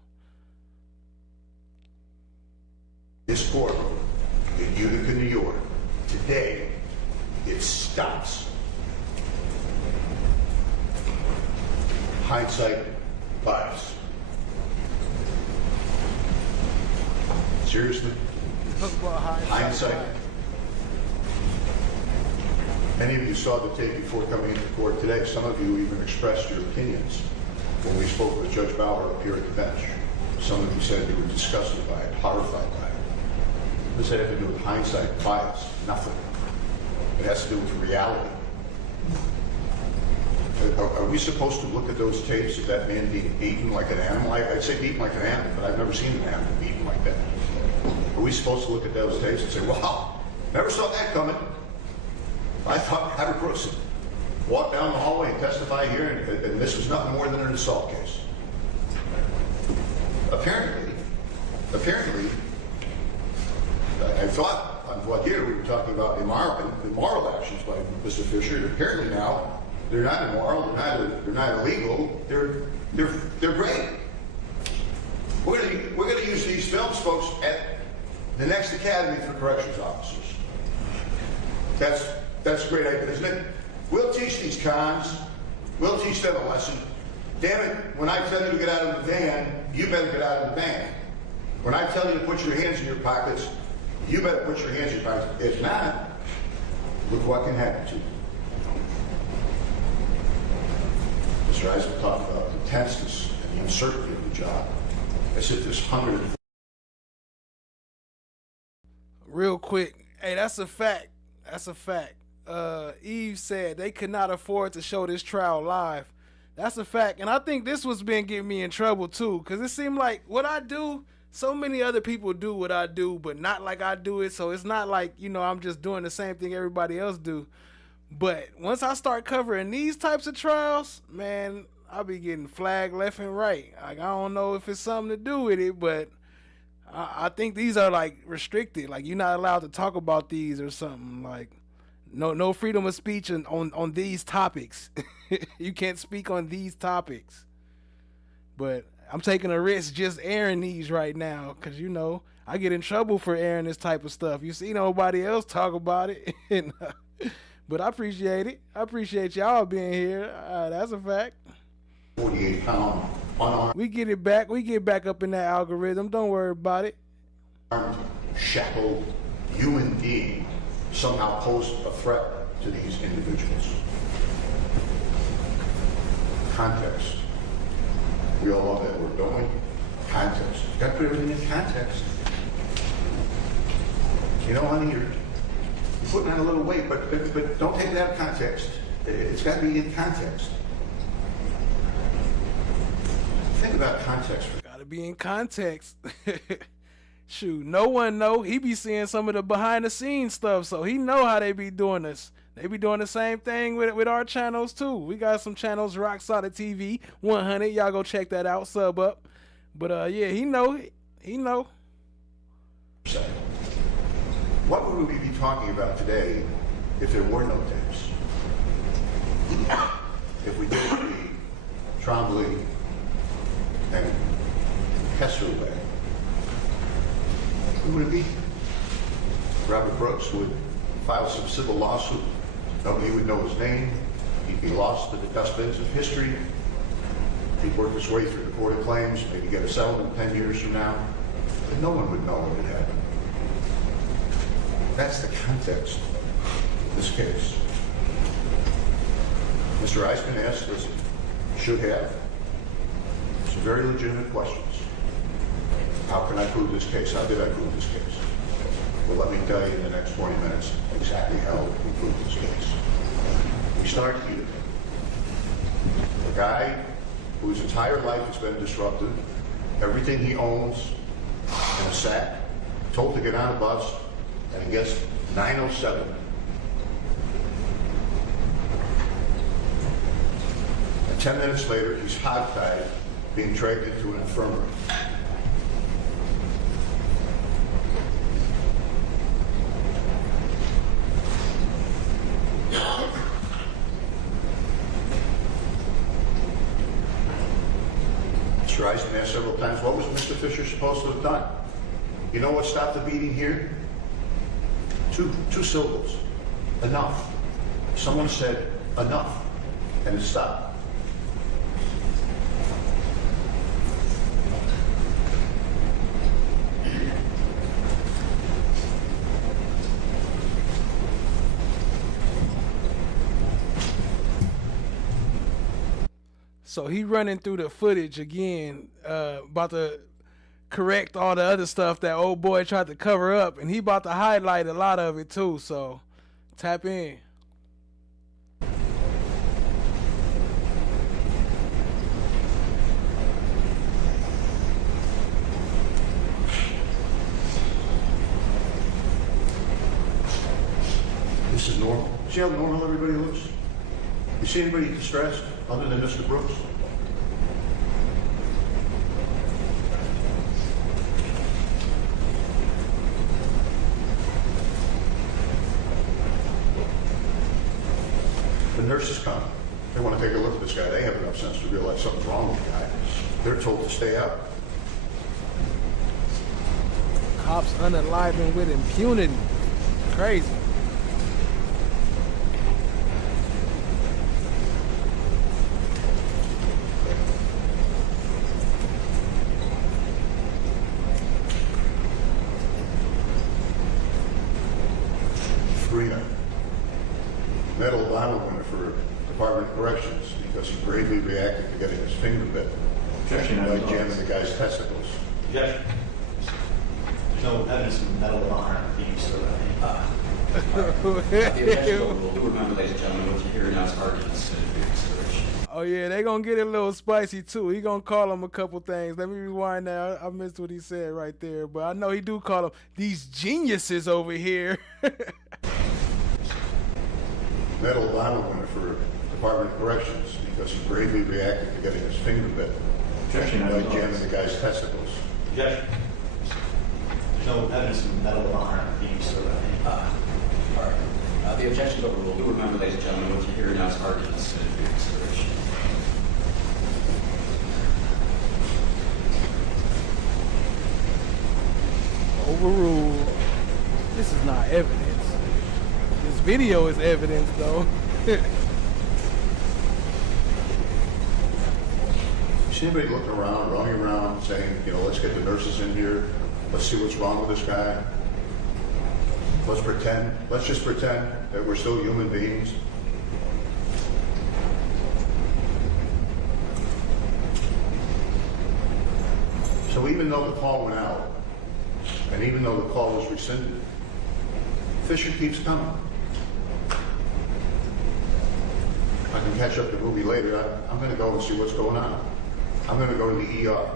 This courtroom in Utica, New York, today, it stops. Hindsight bias. Seriously? Hindsight. Many of you saw the tape before coming into court today. Some of you even expressed your opinions when we spoke with Judge Bauer up here at the bench. Some of you said you were disgusted by it, horrified by it. What does that have to do with hindsight bias? Nothing. It has to do with reality. Are we supposed to look at those tapes of that man being beaten like an animal? I'd say beaten like an animal, but I've never seen an animal beaten like that. Are we supposed to look at those tapes and say, wow, never saw that coming? I thought Robert Brooks walked down the hallway and testified here, and this was nothing more than an assault case. Apparently, I thought on what here we were talking about immoral actions by Mr. Fisher. Apparently now they're not immoral, they're not illegal, they're great. We're going to use these films, folks, at the next Academy for Corrections Officers. That's a great idea, isn't it? We'll teach these cons. We'll teach them a lesson. Damn it, when I tell you to get out of the van, you better get out of the van. When I tell you to put your hands in your pockets, you better put your hands in your pockets. If not, look what can happen to you. Mr. Eisen talked about the tenseness and the uncertainty of the job. I said there's hundreds of... Real quick, hey, that's a fact. That's a fact. Eve said they could not afford to show this trial live. That's a fact. And I think this was been getting me in trouble too, because it seemed like what I do, so many other people do what I do, but not like I do it. So it's not like, you know, I'm just doing the same thing everybody else do. But once I start covering these types of trials, man, I'll be getting flagged left and right. Like, I don't know if it's something to do with it, but I think these are like restricted. Like, you're not allowed to talk about these or something. Like, no freedom of speech on these topics. You can't speak on these topics. But I'm taking a risk just airing these right now, because, you know, I get in trouble for airing this type of stuff. You see nobody else talk about it. But I appreciate it. I appreciate y'all being here. That's a fact. 48-pound unarmed, We get it back. We get back up in that algorithm. Don't worry about it. shackled human being somehow posed a threat to these individuals. Context. We all love that word, don't we? Context. You've got to put everything in context. You know, honey, you're putting on a little weight, but don't take it out of context. It's got to be in context. Think about context. Gotta be in context. Shoot, no one know. He be seeing some of the behind the scenes stuff, so he know how they be doing this. They be doing the same thing with our channels too. We got some channels, Rock Solid TV 100. Y'all go check that out, sub up. But yeah, he know. He know. What would we be talking about today if there were no tapes? If we did the Trombley and Kessler way, who would it be? Robert Brooks would file some civil lawsuit. Nobody would know his name. He'd be lost to the dustbins of history. He'd work his way through the court of claims, maybe get a settlement 10 years from now. But no one would know what had happened. That's the context of this case. Mr. Eisman asked, as he should have, some very legitimate questions. How can I prove this case? How did I prove this case? Well, let me tell you in the next 40 minutes exactly how we prove this case. We start here. A guy whose entire life has been disrupted, everything he owns in a sack, told to get on a bus, and he gets 9:07. And 10 minutes later, he's hogtied, being dragged into an infirmary. Mr. Eisman asked several times, what was Mr. Fisher supposed to have done? You know what stopped the beating here? Two syllables. Enough. Someone said enough, and it stopped. So he running through the footage again, about to correct all the other stuff that old boy tried to cover up, and he about to highlight a lot of it too, so tap in. This is normal. See how normal everybody looks? You see anybody distressed other than Mr. Brooks? The nurses come. They want to take a look at this guy. They have enough sense to realize something's wrong with the guy. They're told to stay out. Cops unaliving with impunity. Crazy. Medal of Honor winner for Department of Corrections because he bravely reacted to getting his finger bit by jamming the guy's testicles. Objection. There's no evidence of Medal of Honor being stood up. The objection will remember, ladies and gentlemen, what you hear now is arguments to be consideration. Oh yeah, they gonna get it a little spicy too. He gonna call him a couple things. Let me rewind now. I missed what he said right there, but I know he do call them these geniuses over here. Medal of Honor winner for Department of Corrections because he bravely reacted to getting his finger bit by jamming the guy's testicles. Objection. There's no evidence of Medal of Honor being stood up. All right. The objection is overruled. You'll remember, ladies and gentlemen, what you hear now is arguments to be consideration. Overruled. This is not evidence. This video is evidence, though. See anybody looking around, running around, saying, you know, let's get the nurses in here. Let's see what's wrong with this guy. Let's just pretend that we're still human beings. So even though the call went out, and even though the call was rescinded, Fisher keeps coming. I can catch up the movie later. I'm going to go and see what's going on. I'm going to go to the ER.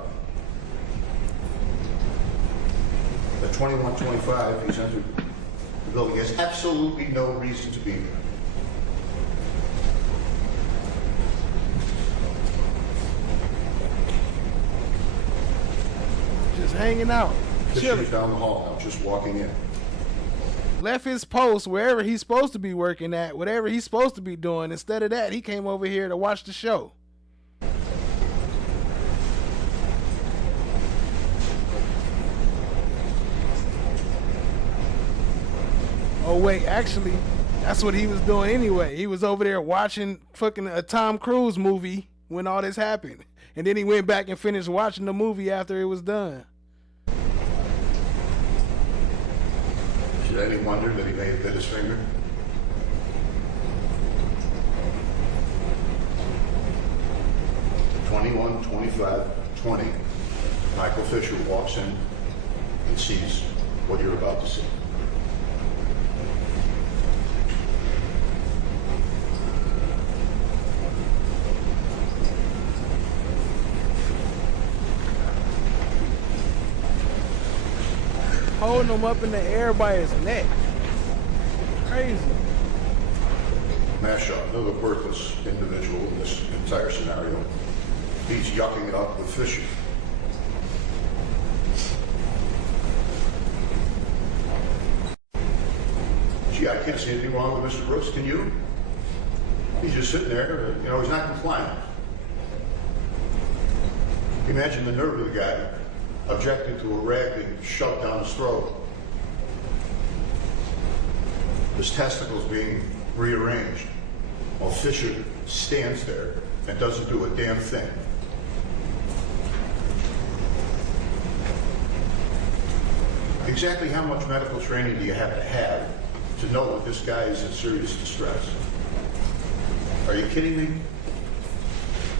At 21:25, he's entered the building. He has absolutely no reason to be there. Just hanging out. Fisher's down the hall now, just walking in. Left his post wherever he's supposed to be working at, whatever he's supposed to be doing. Instead of that, he came over here to watch the show. Oh wait, actually, that's what he was doing anyway. He was over there watching fucking a Tom Cruise movie when all this happened. And then he went back and finished watching the movie after it was done. Is it any wonder that he may have bit his finger? At 21, 25, 20, Michael Fisher walks in and sees what you're about to see. Holding him up in the air by his neck. Crazy. Mashaw, another worthless individual in this entire scenario. He's yucking it up with Fisher. Gee, I can't see anything wrong with Mr. Brooks, can you? He's just sitting there, you know, he's not compliant. Imagine the nerve of the guy objecting to a rag being shoved down his throat. His testicles being rearranged while Fisher stands there and doesn't do a damn thing. Exactly how much medical training do you have to know that this guy is in serious distress? Are you kidding me?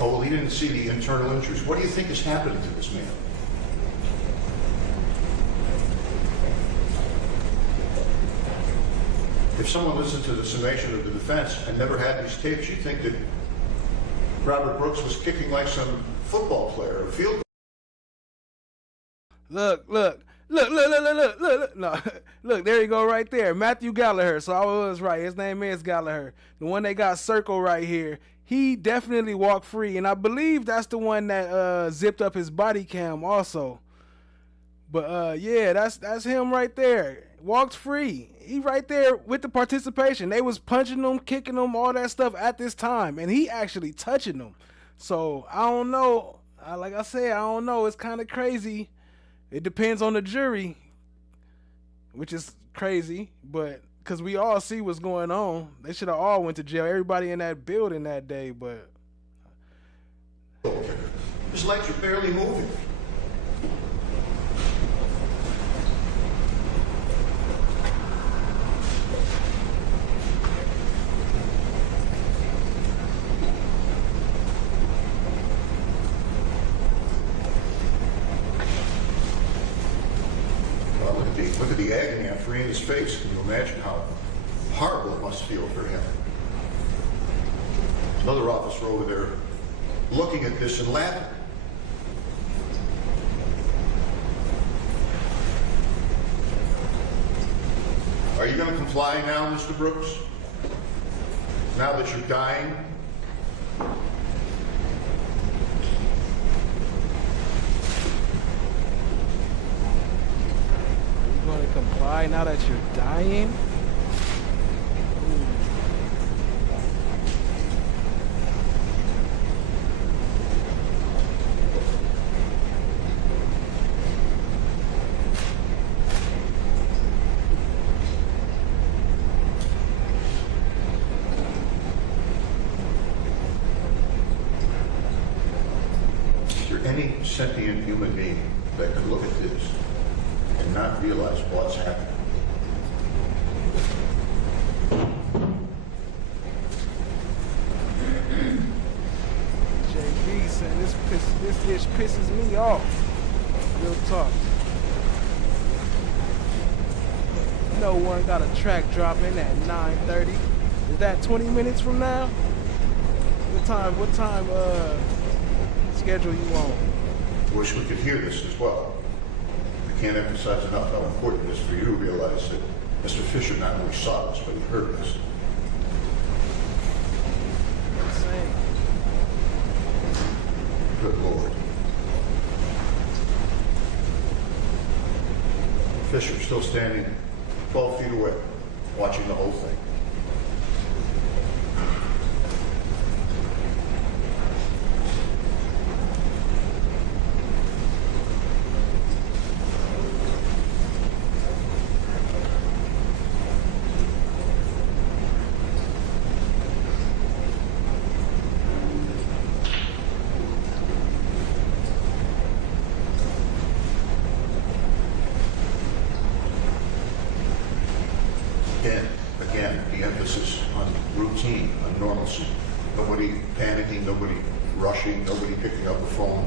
Oh, well, he didn't see the internal injuries. What do you think is happening to this man? If someone listened to the summation of the defense and never had these tapes, you'd think that Robert Brooks was kicking like some football player or field. Look. No, look, there you go right there. Matthew Gallagher. So I was right. His name is Gallagher. The one they got circled right here. He definitely walked free. And I believe that's the one that zipped up his body cam also. But yeah, that's him right there. Walked free. He right there with the participation. They was punching him, kicking him, all that stuff at this time. And he actually touching them. So I don't know. Like I said, I don't know. It's kind of crazy. It depends on the jury, which is crazy, but because we all see what's going on. They should have all went to jail. Everybody in that building that day, but His legs are barely moving. Look at the agony on Farina's face. Can you imagine how horrible it must feel for him? Another officer over there looking at this and laughing. Are you going to comply now, Mr. Brooks? Now that you're dying? going to comply now that you're dying? there any sentient human being that could look at this and not realize what's happening? JB said this dish pisses me off. Real talk. No one got a track dropping at 9:30. Is that 20 minutes from now? What time schedule you on? Wish we could hear this as well. I can't emphasize enough how important it is for you to realize that Mr. Fisher not only saw this, but he heard this. Insane. Good Lord. Fisher still standing 12 feet away, watching the whole thing. Again, the emphasis on routine, on normalcy. Nobody panicking, nobody rushing, nobody picking up the phone.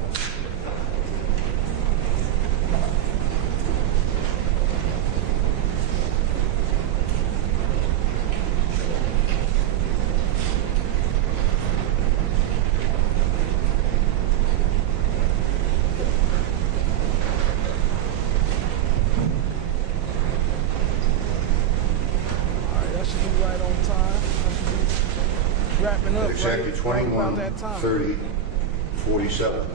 Right on time. Wrapping up. Exactly right 21, about that time. 30, 47.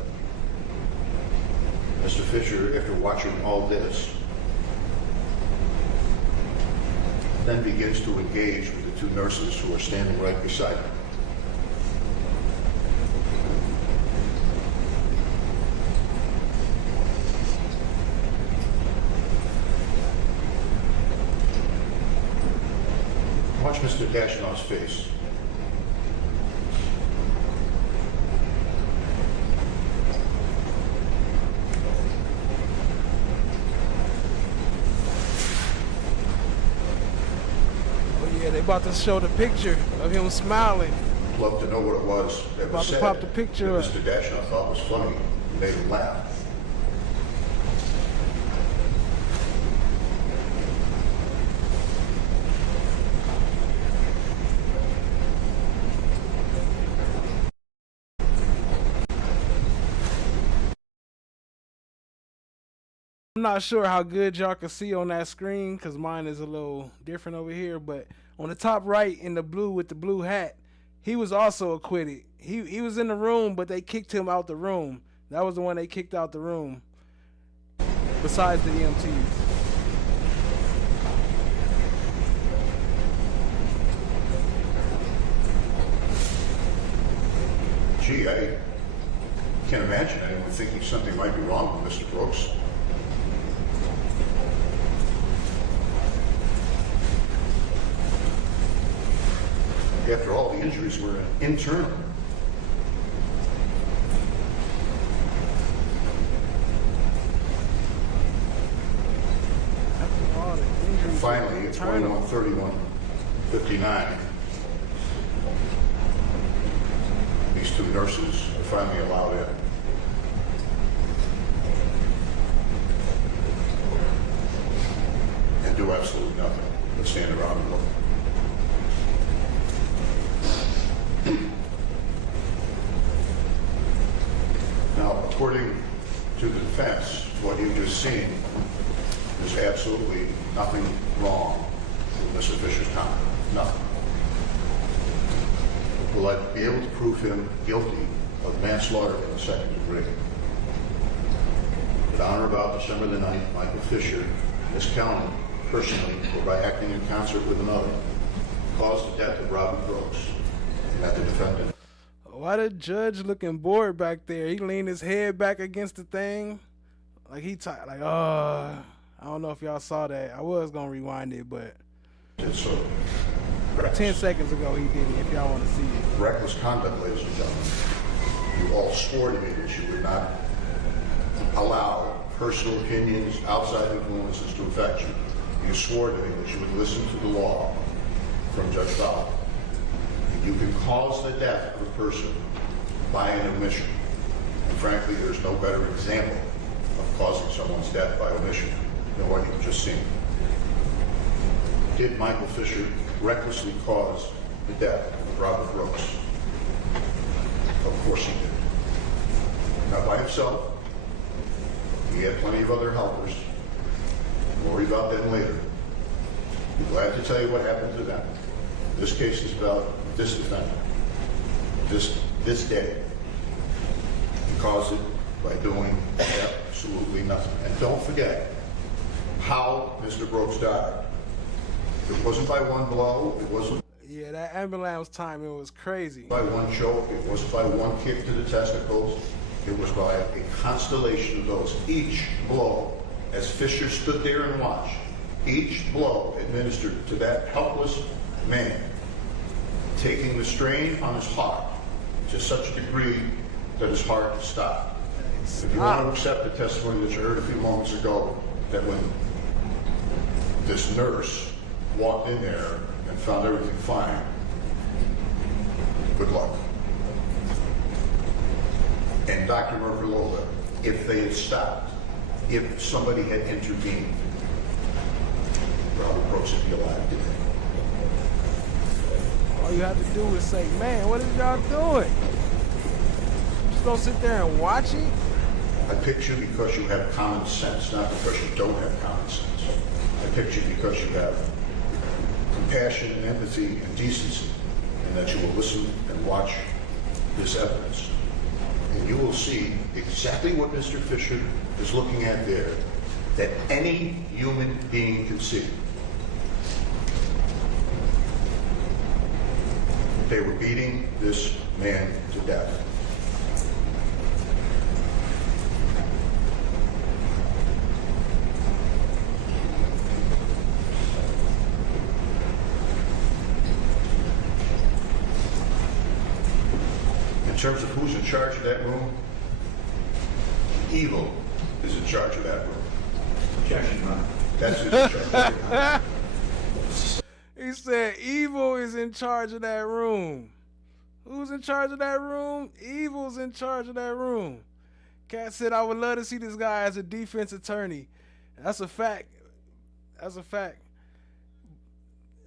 Mr. Fisher, after watching all this, then begins to engage with the two nurses who are standing right beside him. Watch Mr. Dashnaw's face. Oh yeah, they about to show the picture of him smiling. Love to know what it was that About was to said pop the picture that up. Mr. Dashnaw thought was funny and made him laugh. I'm not sure how good y'all can see on that screen because mine is a little different over here, but on the top right in the blue with the blue hat, he was also acquitted. He was in the room, but they kicked him out the room. That was the one they kicked out the room, besides the EMTs. Gee, I can't imagine anyone thinking something might be wrong with Mr. Brooks. After all, the injuries were internal. After all, the injuries Finally, were at internal. 21:31:59, these two nurses are finally allowed in. And do absolutely nothing but stand around and look. Now, according to the defense, what you've just seen, there's absolutely nothing wrong with Mr. Fisher's conduct. Nothing. Will I be able to prove him guilty of manslaughter in the second degree? That on or about December the 9th, Michael Fisher, Miss County, personally, or by acting in concert with another, caused the death of Robert Brooks, and that the defendant. Why the judge looking bored back there? He leaned his head back against the thing, like he like, I don't know if y'all saw that. I was gonna rewind it, but So, 10 seconds ago he did it. If y'all want to see it. reckless conduct, ladies and gentlemen. You all swore to me that you would not allow personal opinions, outside influences to affect you. You swore to me that you would listen to the law from Judge Fowler. You can cause the death of a person by an omission. And frankly, there's no better example of causing someone's death by omission than what you've just seen. Did Michael Fisher recklessly cause the death of Robert Brooks? Of course he did. Not by himself. He had plenty of other helpers. We'll worry about them later. Be glad to tell you what happened to them. This case is about this defendant. This day. He caused it by doing absolutely nothing. And don't forget how Mr. Brooks died. It wasn't by one blow. It wasn't. Yeah, that ambulance timing was crazy. By one choke. It wasn't by one kick to the testicles. It was by a constellation of those. Each blow, as Fisher stood there and watched, each blow administered to that helpless man, taking the strain on his heart to such a degree that his heart stopped. If you want to accept the testimony that you heard a few moments ago, that when this nurse walked in there and found everything fine, good luck. And Dr. Merkulova, if they had stopped, if somebody had intervened, Robert Brooks would be alive today. All you have to do is say, man, what is y'all doing? Just gonna sit there and watch it? I picked you because you have common sense, not because you don't have common sense. I picked you because you have compassion and empathy and decency, and that you will listen and watch this evidence. And you will see exactly what Mr. Fisher is looking at there, that any human being can see. They were beating this man to death. In terms of who's in charge of that room, evil is in charge of that room. Objection, Your Honor. That's who's in charge. He said evil is in charge of that room. Who's in charge of that room? Evil's in charge of that room. Cat said, I would love to see this guy as a defense attorney. That's a fact. That's a fact.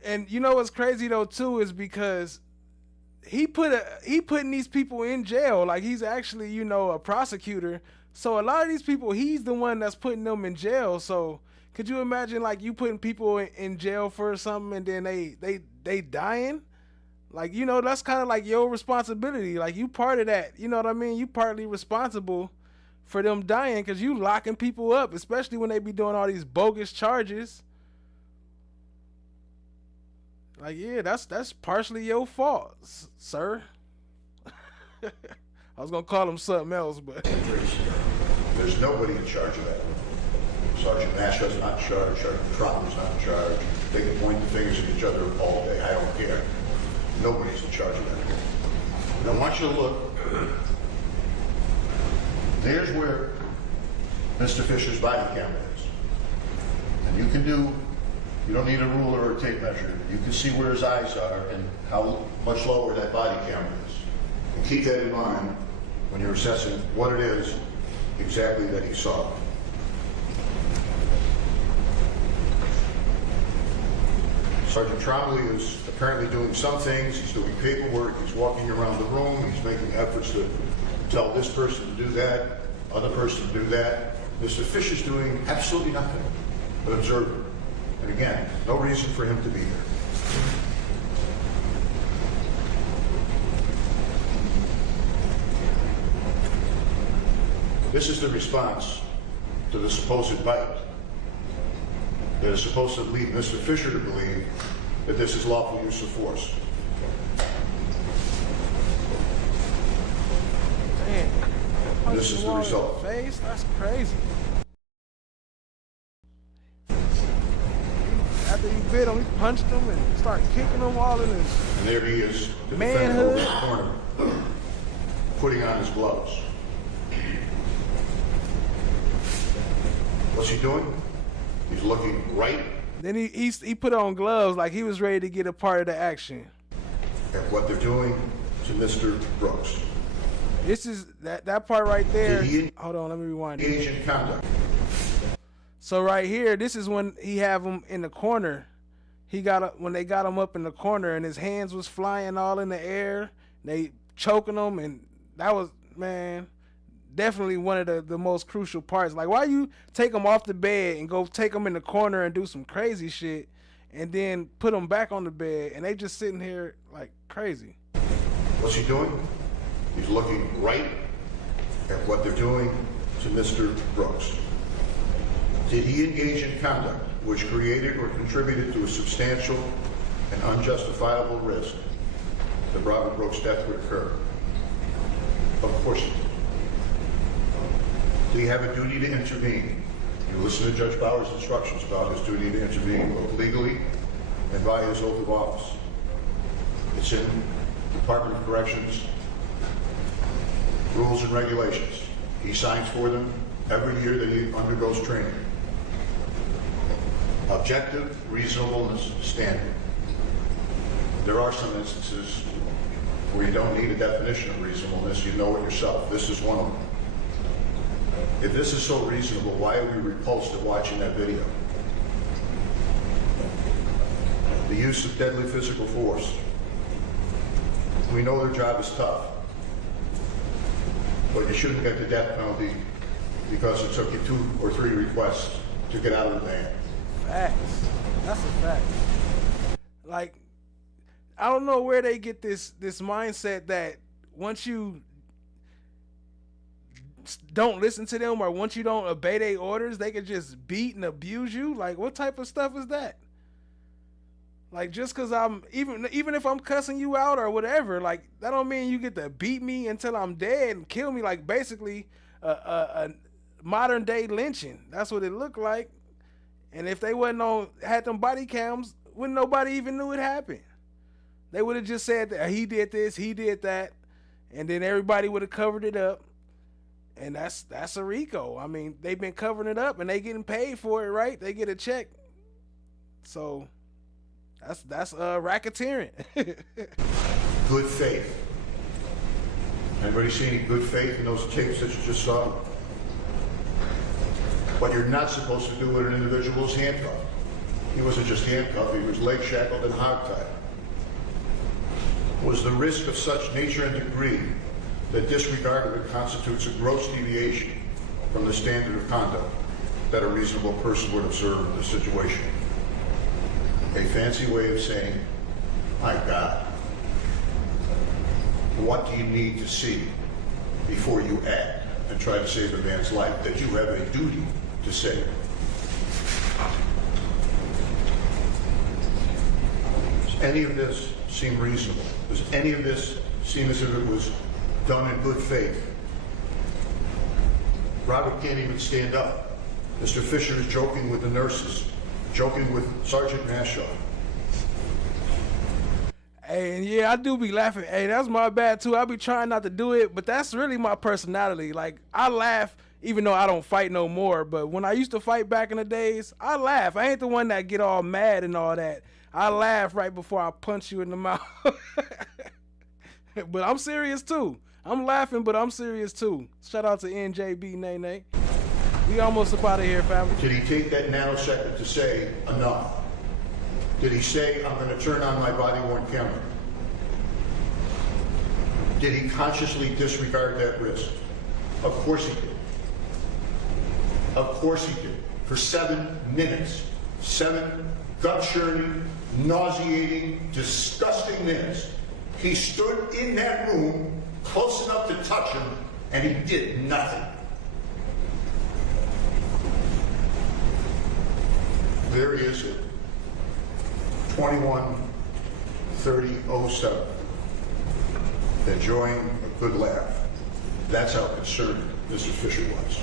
And you know what's crazy though too is because he putting these people in jail. Like he's actually, you know, a prosecutor. So a lot of these people, he's the one that's putting them in jail. So could you imagine like you putting people in jail for something and then they dying? Like, you know, that's kind of like your responsibility. Like you part of that, you know what I mean? You partly responsible for them dying because you locking people up, especially when they be doing all these bogus charges. Like, yeah, that's partially your fault, sir. I was gonna call him something else, but There's nobody in charge of that. Sergeant Masha's not in charge, Sergeant Trotman's not in charge. They can point the fingers at each other all day, I don't care. Nobody's in charge of that. And I want you to look. There's where Mr. Fisher's body camera is. And you don't need a ruler or a tape measure. You can see where his eyes are and how much lower that body camera is. And keep that in mind when you're assessing what it is exactly that he saw. Sergeant Trombley is apparently doing some things. He's doing paperwork. He's walking around the room. He's making efforts to tell this person to do that, other person to do that. Mr. Fisher's doing absolutely nothing but observing. And again, no reason for him to be there. This is the response to the supposed bite that is supposed to lead Mr. Fisher to believe that this is lawful use of force. damn. This is the result. Face? That's crazy. After he bit him, he punched him and started kicking him all in his And there he is, the manhood. defendant in the corner, putting on his gloves. What's he doing? He's looking right Then he put on gloves like he was ready to get a part of the action. at what they're doing to Mr. Brooks. This is that part right there. Did he Hold on, let me rewind it. engage in conduct? So right here, this is when he have him in the corner. When they got him up in the corner and his hands was flying all in the air. They choking him, and that was, man, definitely one of the most crucial parts. Like, why you take him off the bed and go take him in the corner and do some crazy shit, and then put him back on the bed, and they just sitting here like crazy. What's he doing? He's looking right at what they're doing to Mr. Brooks. Did he engage in conduct which created or contributed to a substantial and unjustifiable risk that Robert Brooks' death would occur? Of course he did. Did he have a duty to intervene? You listen to Judge Bauer's instructions about his duty to intervene, both legally and by his oath of office. It's in Department of Corrections rules and regulations. He signs for them every year that he undergoes training. Objective reasonableness standard. There are some instances where you don't need a definition of reasonableness, you know it yourself. This is one of them. If this is so reasonable, why are we repulsed at watching that video? The use of deadly physical force. We know their job is tough, but you shouldn't get the death penalty because it took you 2 or 3 requests to get out of the van. Facts. That's a fact. Like, I don't know where they get this mindset that once you don't listen to them or once you don't obey their orders, they can just beat and abuse you. Like, what type of stuff is that? Like, just because I'm even if I'm cussing you out or whatever, like, that don't mean you get to beat me until I'm dead and kill me. Like, basically a modern day lynching. That's what it looked like. And if they had them body cams, wouldn't nobody even knew it happened. They would have just said that he did this, he did that, and then everybody would have covered it up. And that's a RICO. I mean, they've been covering it up and they getting paid for it, right? They get a check. So that's racketeering. Good faith. Anybody see any good faith in those tapes that you just saw? What you're not supposed to do with an individual is handcuff. He wasn't just handcuffed, he was leg shackled and hogtied. Was the risk of such nature and degree that disregard of it constitutes a gross deviation from the standard of conduct that a reasonable person would observe in this situation? A fancy way of saying, my God, what do you need to see before you act and try to save a man's life that you have a duty to save? Does any of this seem reasonable? Does any of this seem as if it was done in good faith? Robert can't even stand up. Mr. Fisher is joking with the nurses, joking with Sergeant Nashaw. Hey, and yeah, I do be laughing. Hey, that's my bad too. I be trying not to do it, but that's really my personality. Like, I laugh even though I don't fight no more. But when I used to fight back in the days, I laugh. I ain't the one that get all mad and all that. I laugh right before I punch you in the mouth. But I'm serious too. I'm laughing, but I'm serious too. Shout out to NJB Nene. We almost up out of here, family. Did he take that nanosecond to say enough? Did he say, I'm going to turn on my body-worn camera? Did he consciously disregard that risk? Of course he did. Of course he did. For 7 minutes. 7 gut-churning, nauseating, disgusting minutes. He stood in that room close enough to touch him, and he did nothing. There he is at 21:30:07, enjoying a good laugh. That's how concerned Mr. Fisher was.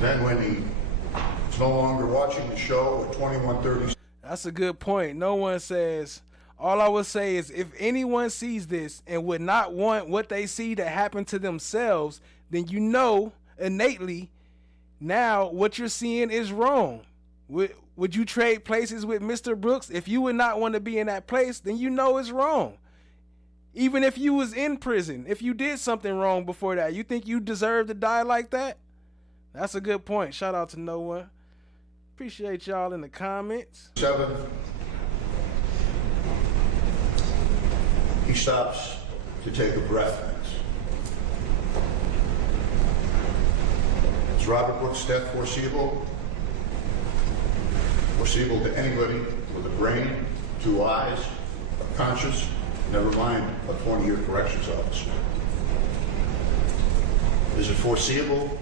Then when he was no longer watching the show at 21:30. That's a good point. No one says. All I would say is if anyone sees this and would not want what they see to happen to themselves, then you know innately now what you're seeing is wrong. Would you trade places with Mr. Brooks? If you would not want to be in that place, then you know it's wrong. Even if you was in prison, if you did something wrong before that, you think you deserve to die like that? That's a good point. Shout out to No One. Appreciate y'all in the comments. 7, he stops to take a breath. Is Robert Brooks' death foreseeable? Foreseeable to anybody with a brain, 2 eyes, a conscience, never mind a 20-year corrections officer. Is it foreseeable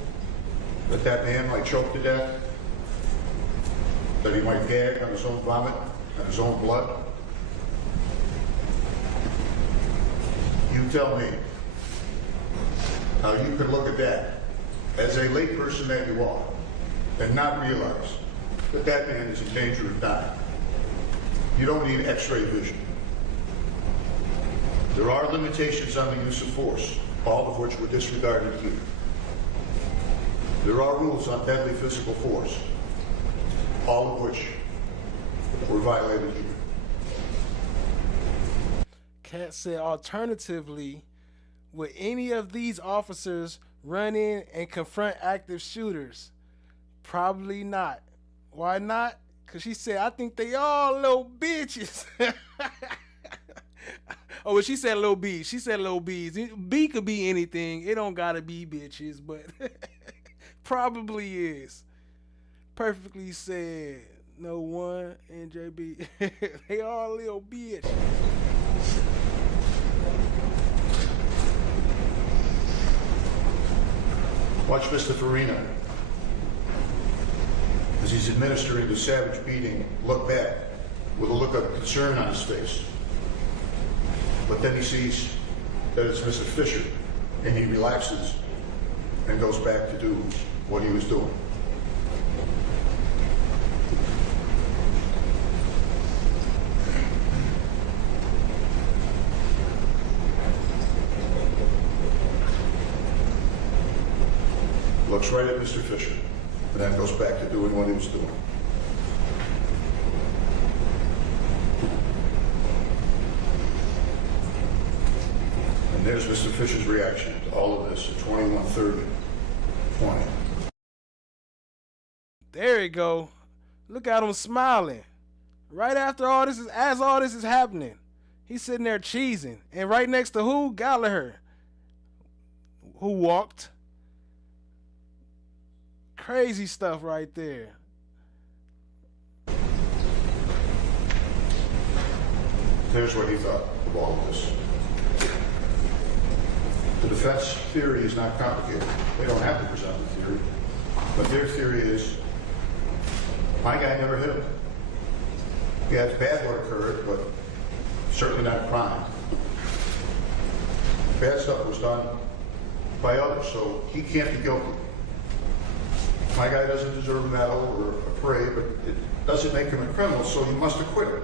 that that man might choke to death? That he might gag on his own vomit and his own blood? You tell me how you could look at that as a layperson that you are and not realize that that man is in danger of dying. You don't need x-ray vision. There are limitations on the use of force, all of which were disregarded here. There are rules on deadly physical force, all of which were violated here. Cat said, alternatively, would any of these officers run in and confront active shooters? Probably not. Why not? Because she said, I think they all little bitches. Oh, well, she said little B's. She said little B's. B could be anything. It don't gotta be bitches, but probably is. Perfectly said. No One, NJB. They all little bitches. Watch Mr. Farina, as he's administering the savage beating, look back with a look of concern on his face. But then he sees that it's Mr. Fisher, and he relaxes and goes back to do what he was doing. Looks right at Mr. Fisher, and then goes back to doing what he was doing. And there's Mr. Fisher's reaction to all of this at 21:30:20. There you go. Look at him smiling. Right after all this as all this is happening. He's sitting there cheesing. And right next to who? Gallagher. Who walked. Crazy stuff right there. Here's what he thought of all of this. The defense theory is not complicated. They don't have to present the theory. But their theory is, my guy never hit him. Yeah, it's bad what occurred, but certainly not a crime. Bad stuff was done by others, so he can't be guilty. My guy doesn't deserve a medal or a parade, but it doesn't make him a criminal, so you must acquit him.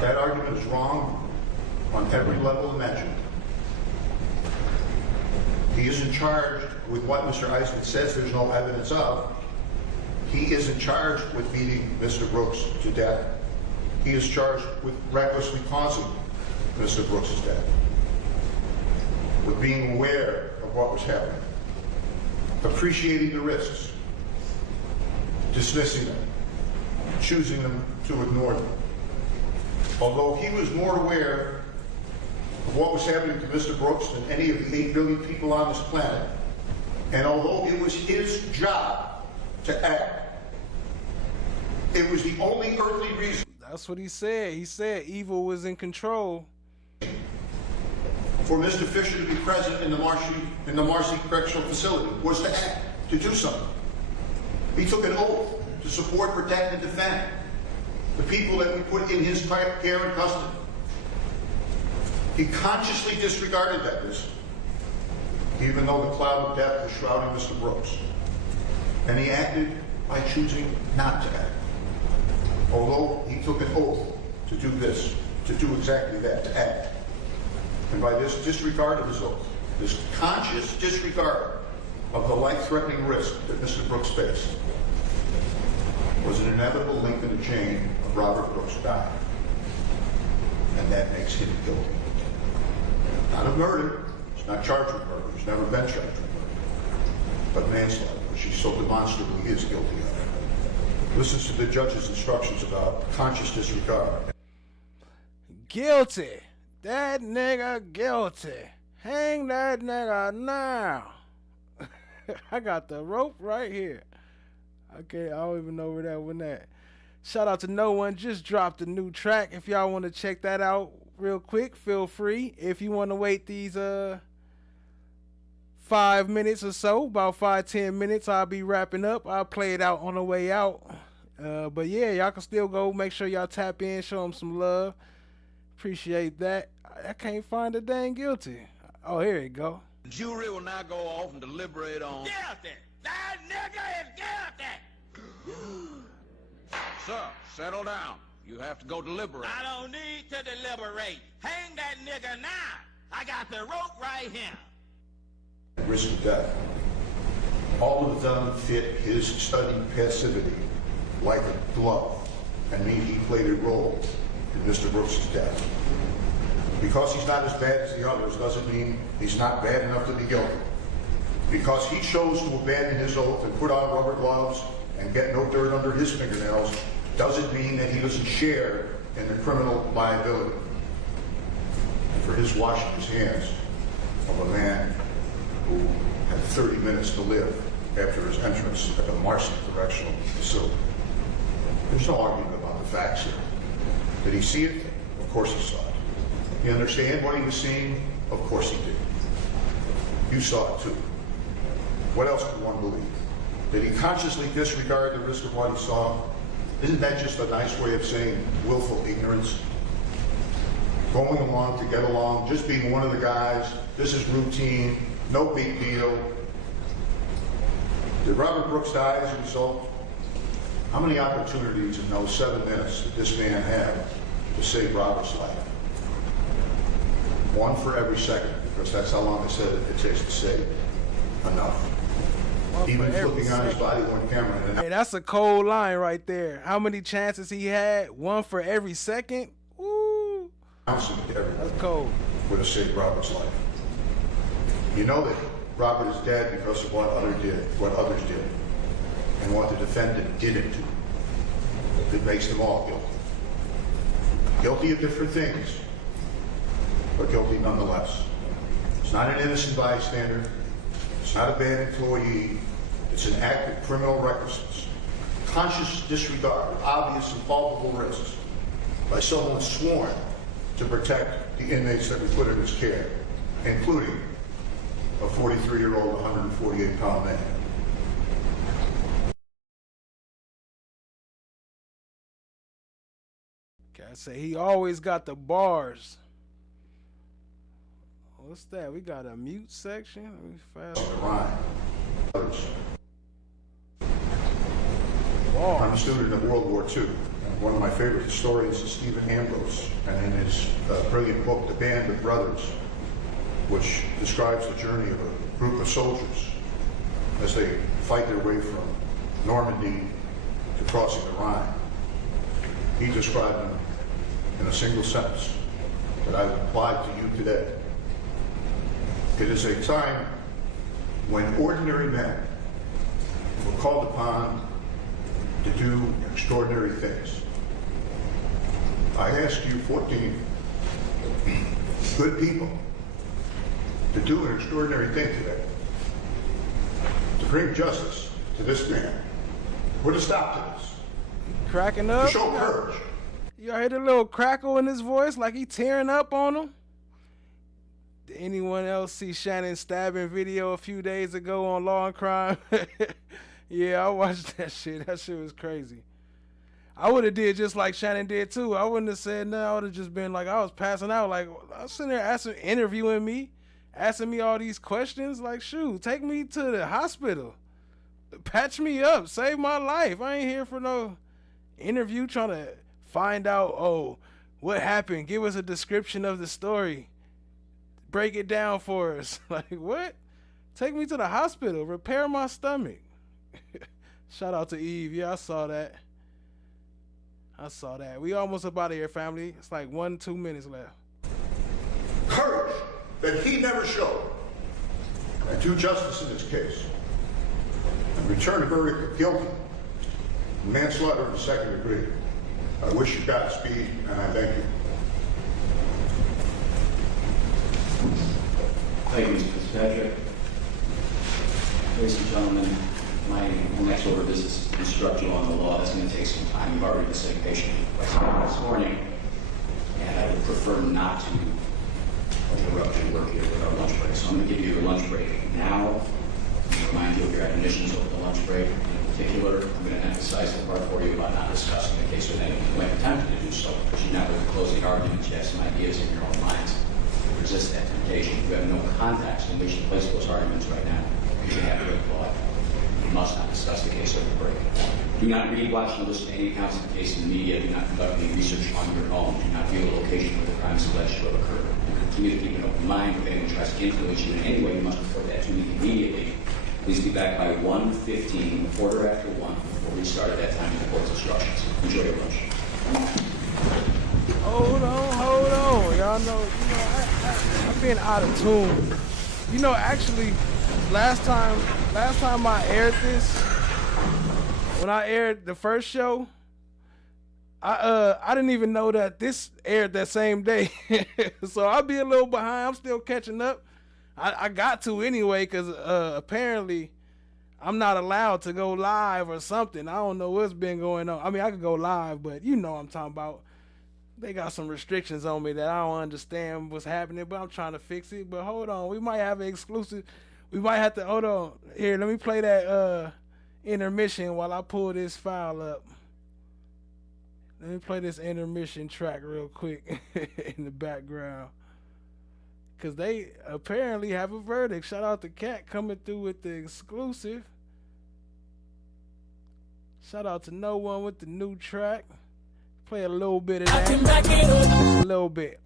That argument is wrong on every level imaginable. He isn't charged with what Mr. Eisman says there's no evidence of. He isn't charged with beating Mr. Brooks to death. He is charged with recklessly causing Mr. Brooks' death, with being aware of what was happening, appreciating the risks, dismissing them, choosing them to ignore them. Although he was more aware of what was happening to Mr. Brooks than any of the 8 billion people on this planet, and although it was his job to act, it was the only earthly reason. That's what he said. He said evil was in control. For Mr. Fisher to be present in the MARCY Correctional Facility was to act, to do something. He took an oath to support, protect, and defend the people that we put in his care and custody. He consciously disregarded that risk, even though the cloud of death was shrouding Mr. Brooks. And he acted by choosing not to act. Although he took an oath to do this, to do exactly that, to act. and by this disregard of his oath, this conscious disregard of the life-threatening risk that Mr. Brooks faced, was an inevitable link in the chain of Robert Brooks dying. And that makes him guilty. Not of murder. He's not charged with murder. He's never been charged with murder. But manslaughter, which he so demonstrably is guilty of. Listens to the judge's instructions about conscious disregard. Guilty. That nigga guilty. Hang that nigga now. I got the rope right here. Okay, I don't even know where that went at. Shout out to No One, just dropped a new track. If y'all want to check that out real quick, feel free. If you want to wait these 5 minutes or so, about 5-10 minutes, I'll be wrapping up. I'll play it out on the way out. But yeah, y'all can still go. Make sure y'all tap in, show them some love. Appreciate that. I can't find the dang guilty. Oh, here you go. The jury will now go off and deliberate on... Guilty! That nigga is guilty! Sir, settle down. You have to go deliberate. I don't need to deliberate. Hang that nigga now. I got the rope right here. Risk of death. All of them fit his studied passivity like a glove, and mean he played a role in Mr. Brooks' death. Because he's not as bad as the others doesn't mean he's not bad enough to be guilty. Because he chose to abandon his oath and put on rubber gloves and get no dirt under his fingernails doesn't mean that he doesn't share in the criminal liability. And for his washing his hands of a man who had 30 minutes to live after his entrance at the MARCY Correctional Facility. There's no argument about the facts here. Did he see it? Of course he saw it. You understand what he was seeing? Of course he did. You saw it too. What else could one believe? Did he consciously disregard the risk of what he saw? Isn't that just a nice way of saying willful ignorance? Going along to get along, just being one of the guys, this is routine, no big deal. Did Robert Brooks die as a result? How many opportunities in those 7 minutes did this man have to save Robert's life? One for every second, because that's how long they said it takes to save. Enough. Even flipping on his body on camera. Hey, that's a cold line right there. How many chances he had? One for every second? Ooh. That's cold. Would have saved Robert's life. You know that Robert is dead because of what others did, and what the defendant didn't do. It makes them all guilty. Guilty of different things, but guilty nonetheless. It's not an innocent bystander. It's not a bad employee. It's an act of criminal recklessness, conscious disregard of obvious and palpable risks by someone sworn to protect the inmates that we put in his care, including a 43-year-old, 148-pound man. Gotta say, he always got the bars. What's that? We got a mute section. Let me fast. I'm a student of World War II. And one of my favorite historians is Stephen Ambrose, and in his brilliant book, The Band of Brothers, which describes the journey of a group of soldiers as they fight their way from Normandy to crossing the Rhine. He described them in a single sentence that I would apply to you today. It is a time when ordinary men were called upon to do extraordinary things. I ask you, 14 good people, to do an extraordinary thing today, to bring justice to this man. Put a stop to this. Cracking up. To show courage. You heard a little crackle in his voice, like he tearing up on him. Did anyone else see Shannon's stabbing video a few days ago on Law and Crime? Yeah, I watched that shit. That shit was crazy. I would have did just like Shannon did too. I wouldn't have said no. I would have just been like, I was passing out. Like, I was sitting there interviewing me, asking me all these questions. Like, shoot, take me to the hospital. Patch me up. Save my life. I ain't here for no interview trying to find out, oh, what happened? Give us a description of the story. break it down for us. Like, what? Take me to the hospital, repair my stomach. Shout out to Eve. Yeah, I saw that. We almost up out of here, family. It's like 1-2 minutes left. Courage that he never showed. And do justice in this case. And return a verdict of guilty. Manslaughter in the second degree. I wish you Godspeed, and I thank you. Thank you, Mr. Fitzpatrick. Ladies and gentlemen, my next order of business is to instruct you on the law. That's going to take some time. You've already been sitting patiently this morning, and I would prefer not to interrupt your work here with our lunch break. So I'm going to give you a lunch break now. To remind you of your admonitions over the lunch break. In particular, I'm going to emphasize the part for you about not discussing the case with anyone who might be tempted to do so, because you're not going to close the argument. You have some ideas in your own minds. Resist that temptation. You have no context in which to place those arguments right now. You should have good thought. You must not discuss the case over the break. Do not read, watch, or listen to any accounts of the case in the media. Do not conduct any research on your own. Do not view the location where the crime is alleged to have occurred. And continue to keep an open mind. If anyone tries to influence you in any way, you must report that to me immediately. Please be back by 1:15, quarter after 1. We'll restart at that time with the court's instructions. Enjoy your lunch. Hold on. Y'all know, I've been out of tune. Actually, last time I aired this, when I aired the first show, I didn't even know that this aired that same day. So I'll be a little behind. I'm still catching up. I got to anyway, because apparently I'm not allowed to go live or something. I don't know what's been going on. I mean, I could go live, but you know what I'm talking about. They got some restrictions on me that I don't understand what's happening, but I'm trying to fix it. But hold on, we might have an exclusive. We might have to, hold on. Here, let me play that intermission while I pull this file up. Let me play this intermission track real quick in the background. Because they apparently have a verdict. Shout out to Cat coming through with the exclusive. Shout out to No One with the new track. Play a little bit of that. Just a little bit.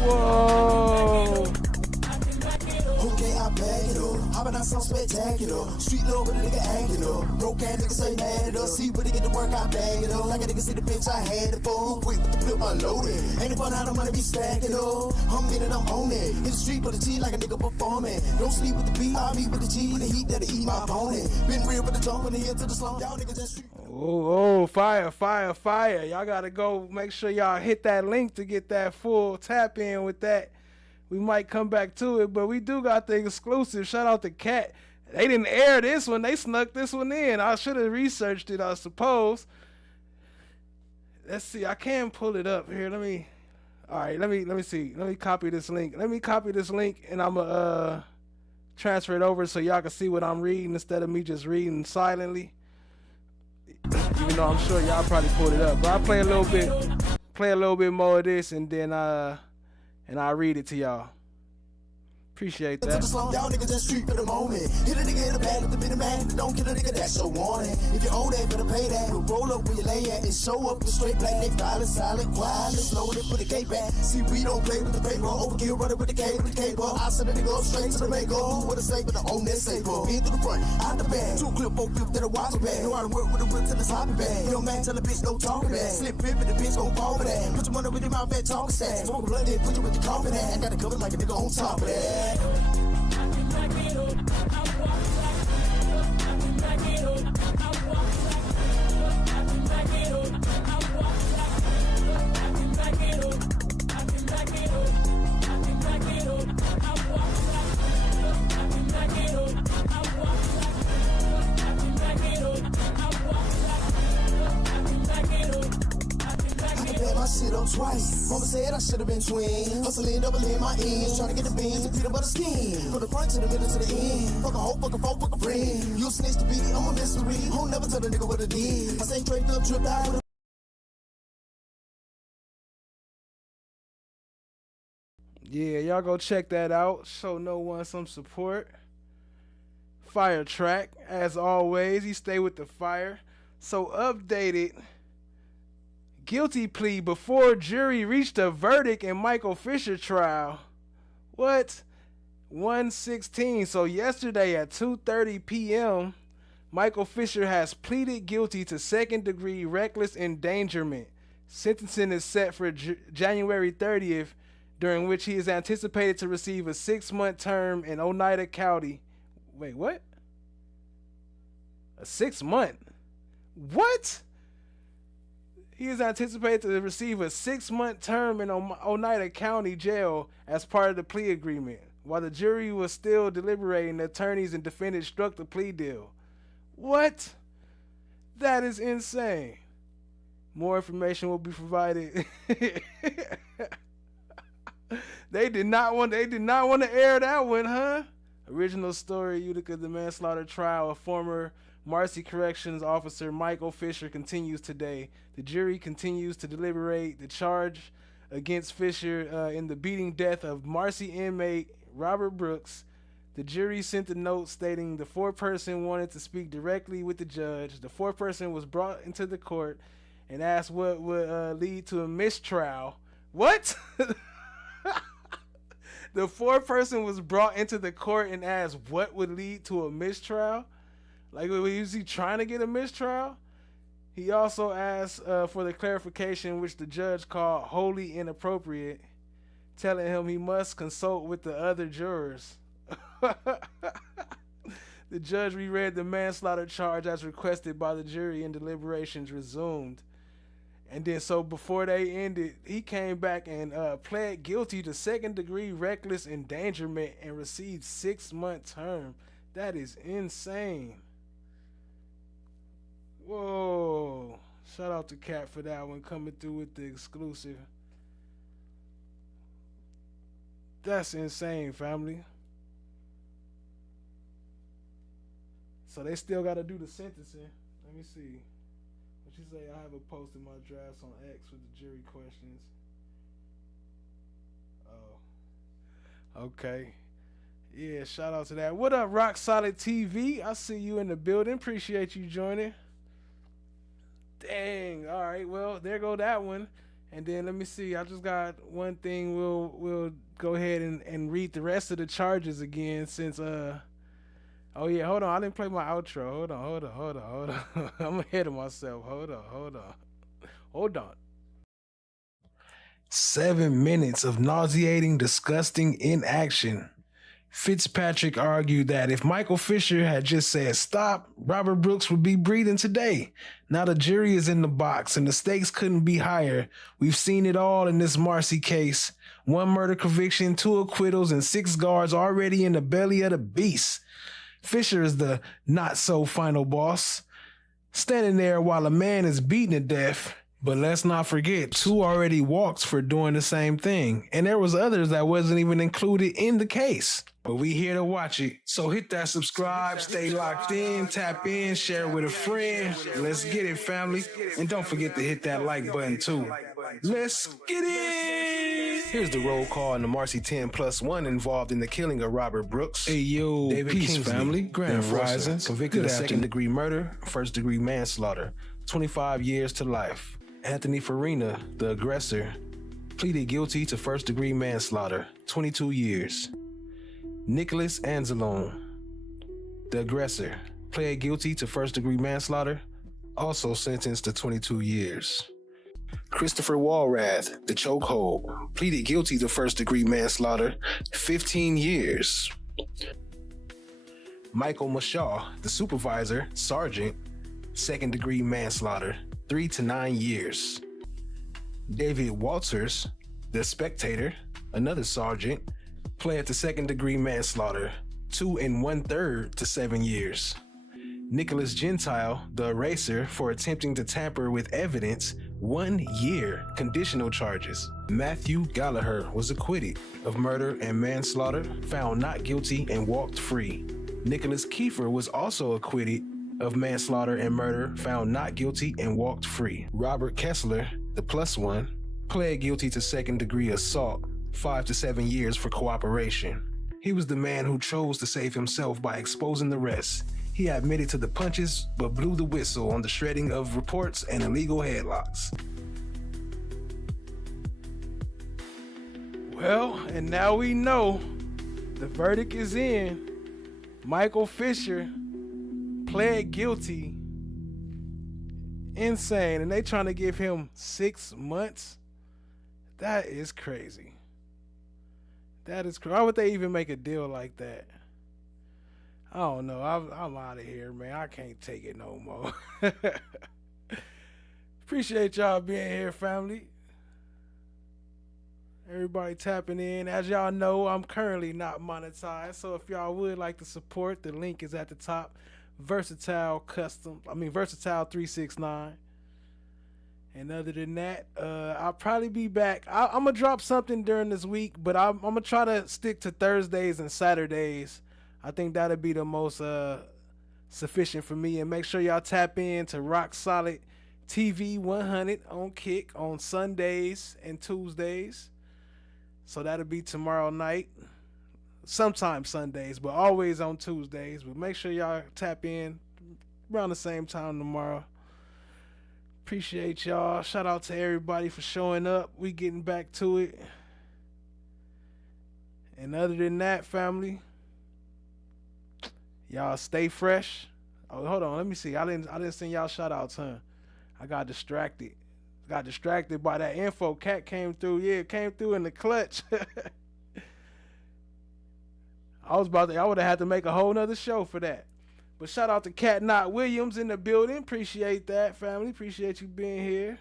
Whoa. Okay, I bag it up. How about I so spectacular? Street low with a nigga hanging up. Broke ass nigga say mad at us. See when they get to work, I bag it up. Like a nigga see the bitch I had it for. Quick with the flip unloaded. Ain't about how the money be stacking up. I'm in it, I'm on it. In the street with the T like a nigga performing. Don't sleep with the beat, I meet with the G. With the heat that'll eat my opponent. Been real with the jump in the hill to the slum. Y'all niggas just street. Oh, fire. Y'all gotta go make sure y'all hit that link to get that full tap in with that. We might come back to it, but we do got the exclusive. Shout out to Cat. They didn't air this one. They snuck this one in. I should have researched it, I suppose. Let's see. I can pull it up here. Let me see. Let me copy this link. And I'm gonna transfer it over so y'all can see what I'm reading instead of me just reading silently. Even though I'm sure y'all probably pulled it up. But I'll play a little bit more of this and then I'll read it to y'all. Appreciate that. Y'all niggas just street for the moment. Hit a nigga in the bag with the bit of man. Don't kill a nigga, that's your warning. If you owe that, better pay that. We'll roll up where you lay at and show up with straight black neck, violent, silent, quiet, slow and put the gate back. See, we don't play with the paper. Overkill, running with the cable. I send a nigga up straight to the main goal. With a safe, but on that safe. In through the front, out the back. 2 clip, 4 clip, then a watch back. Know how to work with a whip till it's hobby bag. Yo, man, tell a bitch no talking back. Slip pip and the bitch gon' fall for that. Put your money with your mouth and talking stacks. Smoke blood, then put you with your coffee that. I got it covered like a nigga on top of that. Mama said I should have been twin. Hustling, doubling my ends. Trying to get the beans and peanut butter skin. From the front to the middle to the end. Fuck a hoe, fuck a foe, fuck a friend. You a snitch to be, I'm a mystery. Won't never tell a nigga what I did. I say draped up, tripped out with a Yeah, y'all go check that out. Show No One some support. Fire track, as always. He stay with the fire. So updated guilty plea before jury reached a verdict in Michael Fisher trial. What? 116. So yesterday at 2:30 p.m., Michael Fisher has pleaded guilty to second-degree reckless endangerment. Sentencing is set for January 30th, during which he is anticipated to receive a 6-month term in Oneida County. Wait, what? A 6-month? What? He is anticipated to receive a 6-month term in Oneida County Jail as part of the plea agreement. While the jury was still deliberating, the attorneys and defendants struck the plea deal. What? That is insane. More information will be provided. They did not want to air that one, huh? Original story: Utica, the manslaughter trial of former MARCY Corrections Officer Michael Fisher continues today. The jury continues to deliberate the charge against Fisher in the beating death of MARCY inmate Robert Brooks. The jury sent a note stating the foreperson wanted to speak directly with the judge. The foreperson was brought into the court and asked what would lead to a mistrial. What? The foreperson was brought into the court and asked what would lead to a mistrial? Like, was he trying to get a mistrial? He also asked for the clarification, which the judge called wholly inappropriate, telling him he must consult with the other jurors. The judge reread the manslaughter charge as requested by the jury and deliberations resumed. And then so before they ended, he came back and pled guilty to second-degree reckless endangerment and received 6-month term. That is insane. Whoa. Shout out to Cat for that one, coming through with the exclusive. That's insane, family. So they still got to do the sentencing. Let me see. What you say? I have a post in my drafts on X with the jury questions. Oh. Okay. Yeah, shout out to that. What up, Rock Solid TV? I see you in the building. Appreciate you joining. Dang. All right. Well, there go that one. And then let me see. I just got one thing. We'll go ahead and read the rest of the charges again since oh yeah, hold on. I didn't play my outro. Hold on. I'm ahead of myself. Hold on. 7 minutes of nauseating, disgusting inaction. Fitzpatrick argued that if Michael Fisher had just said stop, Robert Brooks would be breathing today. Now the jury is in the box and the stakes couldn't be higher. We've seen it all in this MARCY case. 1 murder conviction, 2 acquittals, and 6 guards already in the belly of the beast. Fisher is the not-so-final boss, standing there while a man is beaten to death. But let's not forget, 2 already walked for doing the same thing, and there was others that wasn't even included in the case. But we here to watch it. So hit that subscribe, stay locked in, tap in, share with a friend. Let's get it, family. And don't forget to hit that like button too. Let's get it! Here's the roll call in the MARCY 10+1 involved in the killing of Robert Brooks. Hey yo, David Peace Kingsley, family, Grand Rising, convicted of second-degree murder, first-degree manslaughter, 25 years to life. Anthony Farina, the aggressor, pleaded guilty to first-degree manslaughter, 22 years. Nicholas Anzalone, the aggressor, pled guilty to first-degree manslaughter, also sentenced to 22 years. Christopher Walrath, the chokehold, pleaded guilty to first-degree manslaughter, 15 years. Michael Mashaw, the supervisor, sergeant, second-degree manslaughter, 3 to 9 years. David Walters, the spectator, another sergeant, pled to second-degree manslaughter, 2 1/3 to 7 years. Nicholas Gentile, the eraser, for attempting to tamper with evidence, 1 year conditional charges. Matthew Gallagher was acquitted of murder and manslaughter, found not guilty, and walked free. Nicholas Kiefer was also acquitted of manslaughter and murder, found not guilty, and walked free. Robert Kessler, the plus one, pled guilty to second-degree assault, 5 to 7 years for cooperation. He was the man who chose to save himself by exposing the rest. He admitted to the punches, but blew the whistle on the shredding of reports and illegal headlocks. Well, and now we know the verdict is in. Michael Fisher pled guilty. Insane. And they trying to give him 6 months. That is crazy. That is crazy. Why would they even make a deal like that? I don't know. I'm out of here, man. I can't take it no more. Appreciate y'all being here, family. Everybody tapping in. As y'all know, I'm currently not monetized, so if y'all would like to support, the link is at the top. Versatile 369. And other than that, I'll probably be back. I'm gonna drop something during this week, but I'm gonna try to stick to Thursdays and Saturdays. I think that'll be the most sufficient for me. And make sure y'all tap in to Rock Solid TV 100 on Kick on Sundays and Tuesdays. So that'll be tomorrow night. Sometimes Sundays, but always on Tuesdays. But make sure y'all tap in around the same time tomorrow. Appreciate y'all. Shout out to everybody for showing up. We getting back to it. And other than that, family, y'all stay fresh. Oh, hold on. Let me see. I didn't send y'all shout outs, huh? I got distracted. Got distracted by that info. Cat came through. Yeah, it came through in the clutch. I would have had to make a whole nother show for that. But shout out to Cat Knott Williams in the building. Appreciate that, family. Appreciate you being here.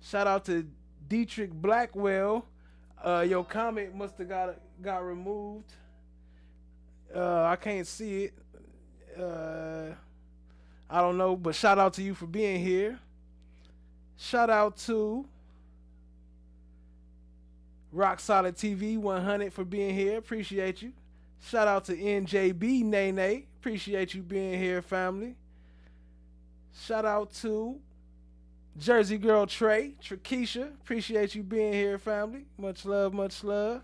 Shout out to Dietrich Blackwell. Your comment must have got removed. I can't see it. I don't know, but shout out to you for being here. Shout out to Rock Solid TV 100 for being here. Appreciate you. Shout out to NJB Nene. Appreciate you being here, family. Shout out to Jersey Girl Trey, Trakisha. Appreciate you being here, family. Much love, much love.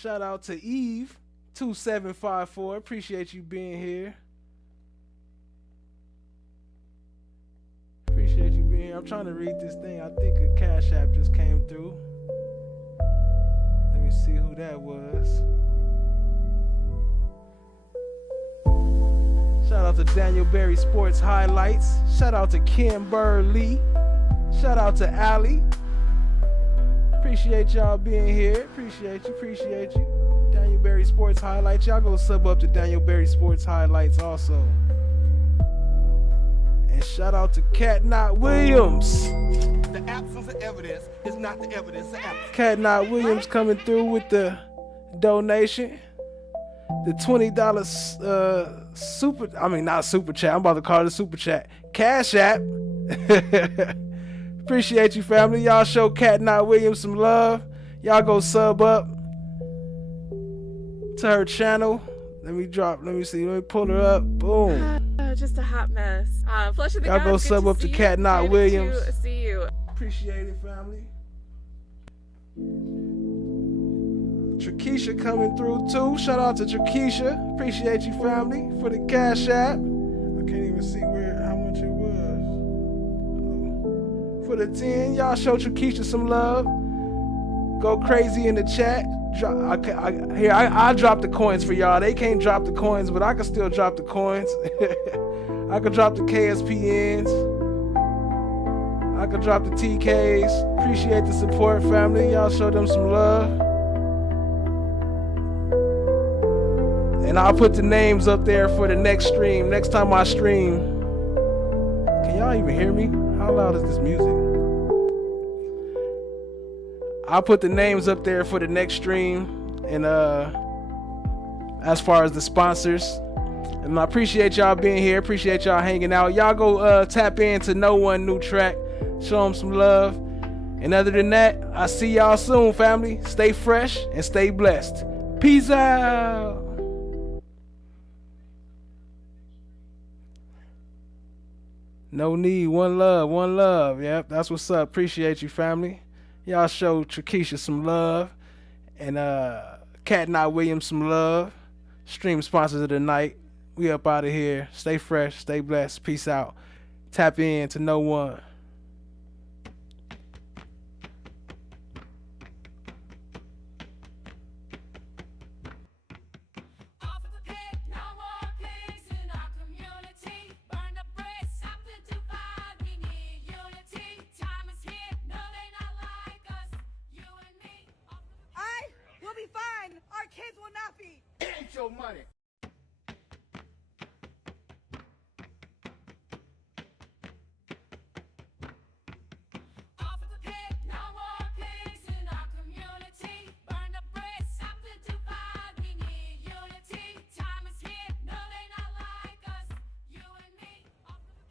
Shout out to Eve 2754. Appreciate you being here. Appreciate you being here. I'm trying to read this thing. I think a Cash App just came through. Let me see who that was. Shout out to Daniel Berry Sports Highlights. Shout out to Kimberly. Shout out to Allie. Appreciate y'all being here. Appreciate you. Daniel Berry Sports Highlights. Y'all go sub up to Daniel Berry Sports Highlights also. And shout out to Cat Knott Williams. The absence of evidence is not the evidence of absence. Cat Knott Williams coming through with the donation. The $20 not super chat. I'm about to call it a super chat. Cash App. Appreciate you, family. Y'all show Cat Knott Williams some love. Y'all go sub up to her channel. Let me pull her up. Boom. Just a hot mess. Flush of the Y'all Gods, go good sub to up to see you. Cat Knott Good Williams. to see you. Appreciate it, family. Trakisha coming through too. Shout out to Trakisha. Appreciate you, family, for the Cash App. I can't even see how much it was. For the 10, y'all show Trakisha some love. Go crazy in the chat. I'll drop the coins for y'all. They can't drop the coins, but I can still drop the coins. I can drop the KSPNs. I can drop the TKs. Appreciate the support, family. Y'all show them some love. And I'll put the names up there for the next stream. Next time I stream. Can y'all even hear me? How loud is this music? I'll put the names up there for the next stream. And as far as the sponsors, And I appreciate y'all being here. Appreciate y'all hanging out. Y'all go tap into No One new track. Show them some love. And other than that, I'll see y'all soon, family. Stay fresh and stay blessed. Peace out. No need. One love. One love. Yep, that's what's up. Appreciate you, family. Y'all show Trakesha some love. And Cat Not Williams some love. Stream sponsors of the night. We up out of here. Stay fresh. Stay blessed. Peace out. Tap in to No One. We'll be fine. Our kids will not be. It ain't your money.